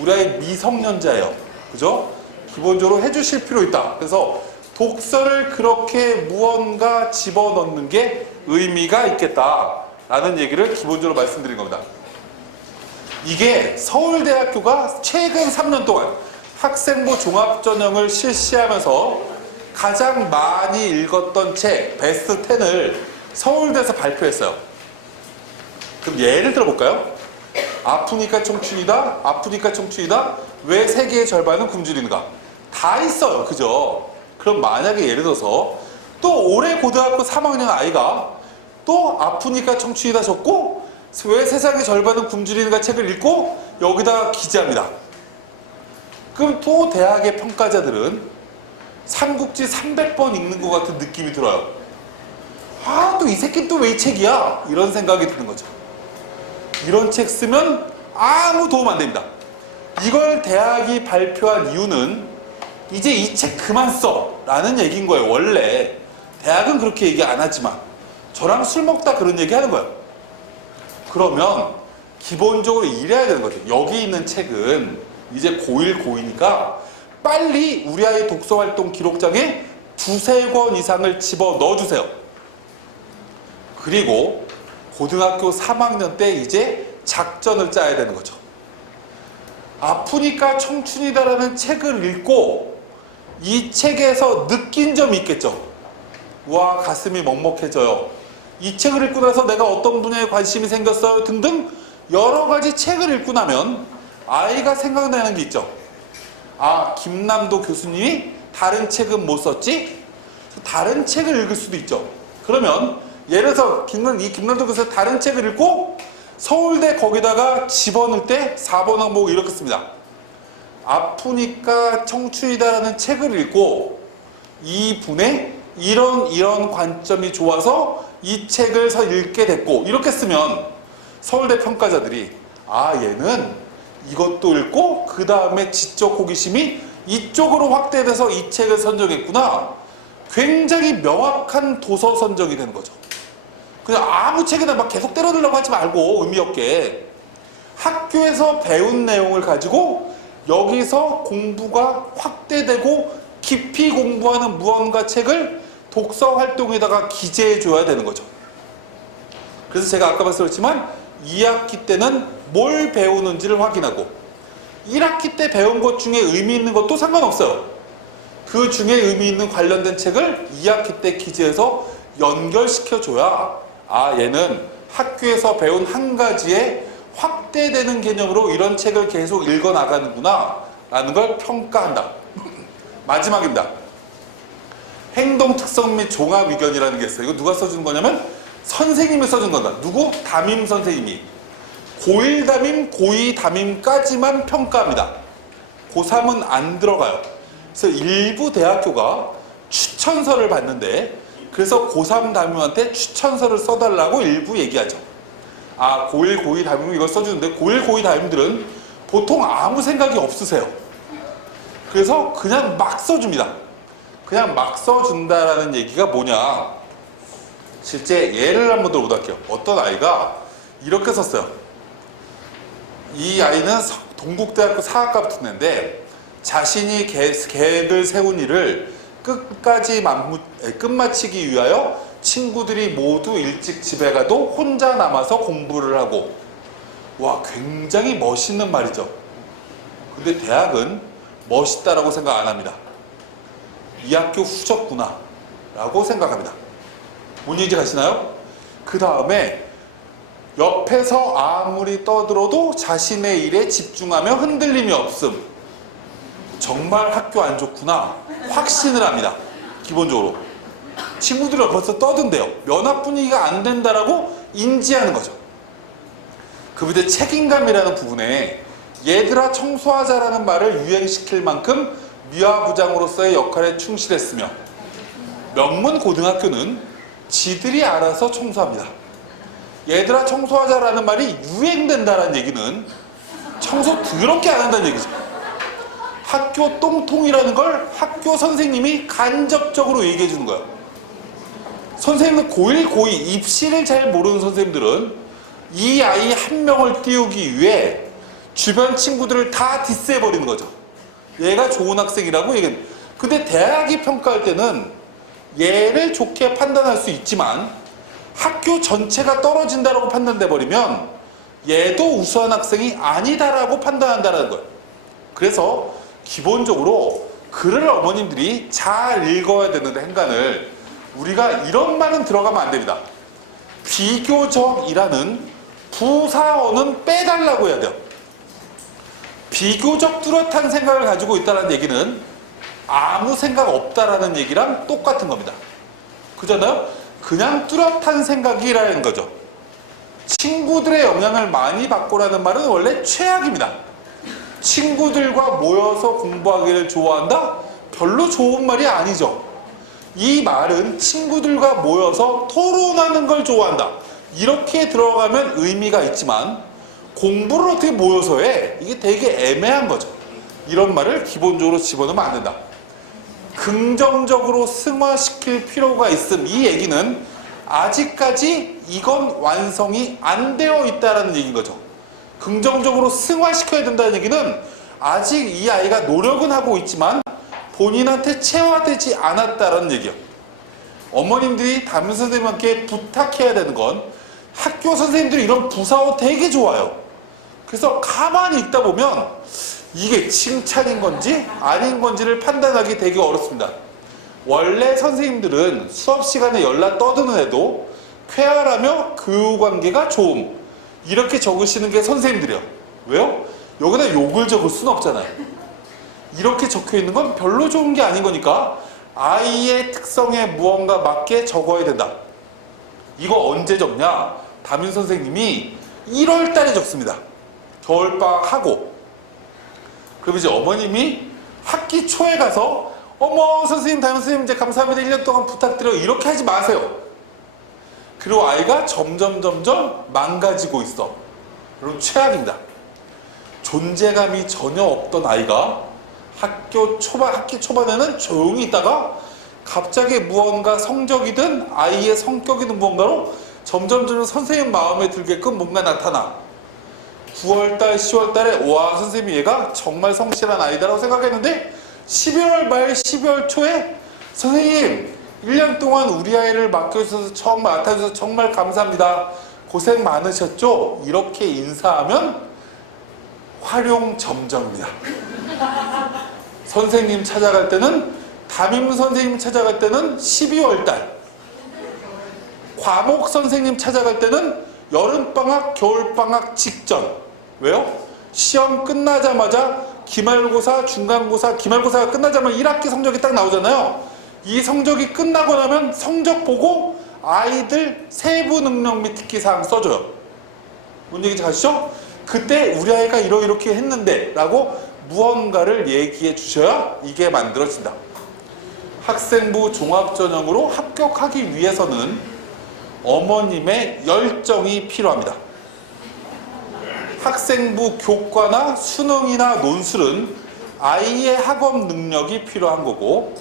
우리 아이 미성년자예요. 그죠? 기본적으로 해주실 필요 있다. 그래서 독서를 그렇게 무언가 집어넣는 게 의미가 있겠다라는 얘기를 기본적으로 말씀드린 겁니다. 이게 서울대학교가 최근 3년 동안 학생부 종합전형을 실시하면서 가장 많이 읽었던 책 베스트 10을 서울대에서 발표했어요. 그럼 예를 들어볼까요? 아프니까 청춘이다, 아프니까 청춘이다, 왜 세계의 절반은 굶주리는가? 다 있어요. 그죠? 그럼 만약에 예를 들어서 또 올해 고등학교 3학년 아이가 또 아프니까 청춘이다 적고 왜 세상의 절반은 굶주리는가 책을 읽고 여기다가 기재합니다. 그럼 또 대학의 평가자들은 삼국지 300번 읽는 것 같은 느낌이 들어요. 아, 또 이 새끼 또 왜 이 책이야? 이런 생각이 드는 거죠. 이런 책 쓰면 아무 도움 안 됩니다. 이걸 대학이 발표한 이유는 이제 이 책 그만 써 라는 얘기인 거예요. 원래 대학은 그렇게 얘기 안 하지만 저랑 술 먹다 그런 얘기 하는 거예요. 그러면 기본적으로 이래야 되는 거죠. 여기 있는 책은 이제 고1, 고2니까 빨리 우리 아이 독서활동 기록장에 2-3권 이상을 집어 넣어주세요. 그리고 고등학교 3학년 때 이제 작전을 짜야 되는 거죠. 아프니까 청춘이다라는 책을 읽고 이 책에서 느낀 점이 있겠죠. 와, 가슴이 먹먹해져요. 이 책을 읽고 나서 내가 어떤 분야에 관심이 생겼어요 등등 여러 가지 책을 읽고 나면 아이가 생각나는 게 있죠. 아, 김남도 교수님이 다른 책은 못 썼지? 다른 책을 읽을 수도 있죠. 그러면 예를 들어서 이 김남도 교수가 다른 책을 읽고 서울대 거기다가 집어넣을 때 4번 항목 이렇게 씁니다. 아프니까 청춘이다라는 책을 읽고 이 분의 이런 관점이 좋아서 이 책을 읽게 됐고 이렇게 쓰면 서울대 평가자들이 아, 얘는 이것도 읽고 그 다음에 지적 호기심이 이쪽으로 확대돼서 이 책을 선정했구나. 굉장히 명확한 도서 선정이 되는 거죠. 그냥 아무 책에다 막 계속 때려들려고 하지 말고 의미 없게 학교에서 배운 내용을 가지고 여기서 공부가 확대되고 깊이 공부하는 무언가 책을 독서 활동에다가 기재해 줘야 되는 거죠. 그래서 제가 아까 말씀드렸지만 2학기 때는 뭘 배우는지를 확인하고 1학기 때 배운 것 중에 의미 있는 것도 상관없어요. 그 중에 의미 있는 관련된 책을 2학기 때 기재해서 연결시켜 줘야 아, 얘는 학교에서 배운 한 가지에 확대되는 개념으로 이런 책을 계속 읽어 나가는구나 라는 걸 평가한다. 마지막입니다. 행동 특성 및 종합 의견이라는 게 있어요. 이거 누가 써준 거냐면 선생님이 써준 건다. 누구? 담임 선생님이. 고1 담임, 고2 담임까지만 평가합니다. 고3은 안 들어가요. 그래서 일부 대학교가 추천서를 받는데 그래서 고3 담임한테 추천서를 써달라고 일부 얘기하죠. 아, 고1, 고2 담임은 이걸 써주는데 고1, 고2 담임들은 보통 아무 생각이 없으세요. 그래서 그냥 막 써줍니다. 그냥 막 써준다라는 얘기가 뭐냐. 실제 예를 한번 들어보도록 할게요. 어떤 아이가 이렇게 썼어요. 이 아이는 동국대학교 사학과 붙은 애인데 자신이 계획을 세운 일을 끝마치기 위하여 친구들이 모두 일찍 집에 가도 혼자 남아서 공부를 하고 와, 굉장히 멋있는 말이죠. 근데 대학은 멋있다라고 생각 안 합니다. 이 학교 후졌구나 라고 생각합니다. 뭔 얘기인지 가시나요? 그 다음에 옆에서 아무리 떠들어도 자신의 일에 집중하며 흔들림이 없음. 정말 학교 안 좋구나 확신을 합니다. 기본적으로 친구들이 벌써 떠든대요. 면학 분위기가 안 된다라고 인지하는 거죠. 그 밑에 책임감이라는 부분에 얘들아 청소하자라는 말을 유행시킬 만큼 미화부장으로서의 역할에 충실했으며 명문 고등학교는 지들이 알아서 청소합니다. 얘들아 청소하자라는 말이 유행된다라는 얘기는 청소 더럽게 안 한다는 얘기죠. 학교 똥통이라는 걸 학교 선생님이 간접적으로 얘기해 주는 거예요. 선생님은 고1, 고2 입시를 잘 모르는 선생님들은 이 아이 한 명을 띄우기 위해 주변 친구들을 다 디스해 버리는 거죠. 얘가 좋은 학생이라고 얘기해. 근데 대학이 평가할 때는 얘를 좋게 판단할 수 있지만 학교 전체가 떨어진다라고 판단돼 버리면 얘도 우수한 학생이 아니다라고 판단한다는 거예요. 그래서 기본적으로 글을 어머님들이 잘 읽어야 되는데 행간을 우리가 이런 말은 들어가면 안 됩니다. 비교적이라는 부사어는 빼달라고 해야 돼요. 비교적 뚜렷한 생각을 가지고 있다는 얘기는 아무 생각 없다라는 얘기랑 똑같은 겁니다. 그잖아요? 그냥 뚜렷한 생각이라는 거죠. 친구들의 영향을 많이 받고라는 말은 원래 최악입니다. 친구들과 모여서 공부하기를 좋아한다? 별로 좋은 말이 아니죠. 이 말은 친구들과 모여서 토론하는 걸 좋아한다. 이렇게 들어가면 의미가 있지만 공부를 어떻게 모여서 해? 이게 되게 애매한 거죠. 이런 말을 기본적으로 집어넣으면 안 된다. 긍정적으로 승화시킬 필요가 있음. 이 얘기는 아직까지 이건 완성이 안 되어 있다는 얘기인 거죠. 긍정적으로 승화시켜야 된다는 얘기는 아직 이 아이가 노력은 하고 있지만 본인한테 체화되지 않았다는 얘기예요. 어머님들이 담임 선생님께 부탁해야 되는 건 학교 선생님들이 이런 부사어 되게 좋아요. 그래서 가만히 있다 보면 이게 칭찬인 건지 아닌 건지를 판단하기 되게 어렵습니다. 원래 선생님들은 수업 시간에 연락 떠드는 애도 쾌활하며 교우관계가 좋음 이렇게 적으시는 게 선생님들이에요. 왜요? 여기다 욕을 적을 수는 없잖아요. 이렇게 적혀 있는 건 별로 좋은 게 아닌 거니까 아이의 특성에 무언가 맞게 적어야 된다. 이거 언제 적냐? 담임 선생님이 1월 달에 적습니다. 겨울방학 하고. 그럼 이제 어머님이 학기 초에 가서 어머 선생님 담임 선생님 이제 감사합니다 1년 동안 부탁드려요 이렇게 하지 마세요. 그리고 아이가 점점 망가지고 있어. 그럼 최악입니다. 존재감이 전혀 없던 아이가 학기 초반에는 조용히 있다가 갑자기 무언가 성적이든 아이의 성격이든 무언가로 점점 선생님 마음에 들게끔 뭔가 나타나. 9월달, 10월달에 와 선생님이 얘가 정말 성실한 아이다라고 생각했는데 11월 말 12월 초에 선생님 1년 동안 우리 아이를 맡겨주셔서 처음 맡아주셔서 정말 감사합니다. 고생 많으셨죠? 이렇게 인사하면 활용점정입니다. 선생님 찾아갈 때는 담임 선생님 찾아갈 때는 12월달 과목 선생님 찾아갈 때는 여름방학 겨울방학 직전. 왜요? 시험 끝나자마자 기말고사 중간고사 기말고사가 끝나자마자 1학기 성적이 딱 나오잖아요. 이 성적이 끝나고 나면 성적 보고 아이들 세부 능력 및 특기사항 써줘요. 뭔 얘기인지 가시죠? 그때 우리 아이가 이렇게 했는데 라고 무언가를 얘기해 주셔야 이게 만들어진다. 학생부 종합전형으로 합격하기 위해서는 어머님의 열정이 필요합니다. 학생부 교과나 수능이나 논술은 아이의 학업 능력이 필요한 거고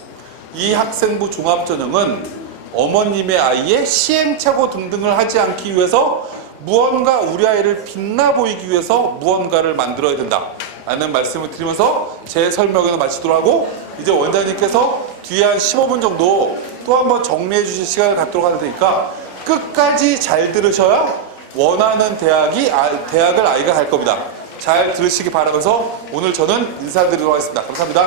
이 학생부 종합전형은 어머님의 아이의 시행착오 등등을 하지 않기 위해서 무언가 우리 아이를 빛나 보이기 위해서 무언가를 만들어야 된다 라는 말씀을 드리면서 제 설명을 마치도록 하고 이제 원장님께서 뒤에 한 15분 정도 또 한번 정리해 주실 시간을 갖도록 할 테니까 끝까지 잘 들으셔야 원하는 대학을 아이가 갈 겁니다. 잘 들으시기 바라면서 오늘 저는 인사드리도록 하겠습니다. 감사합니다.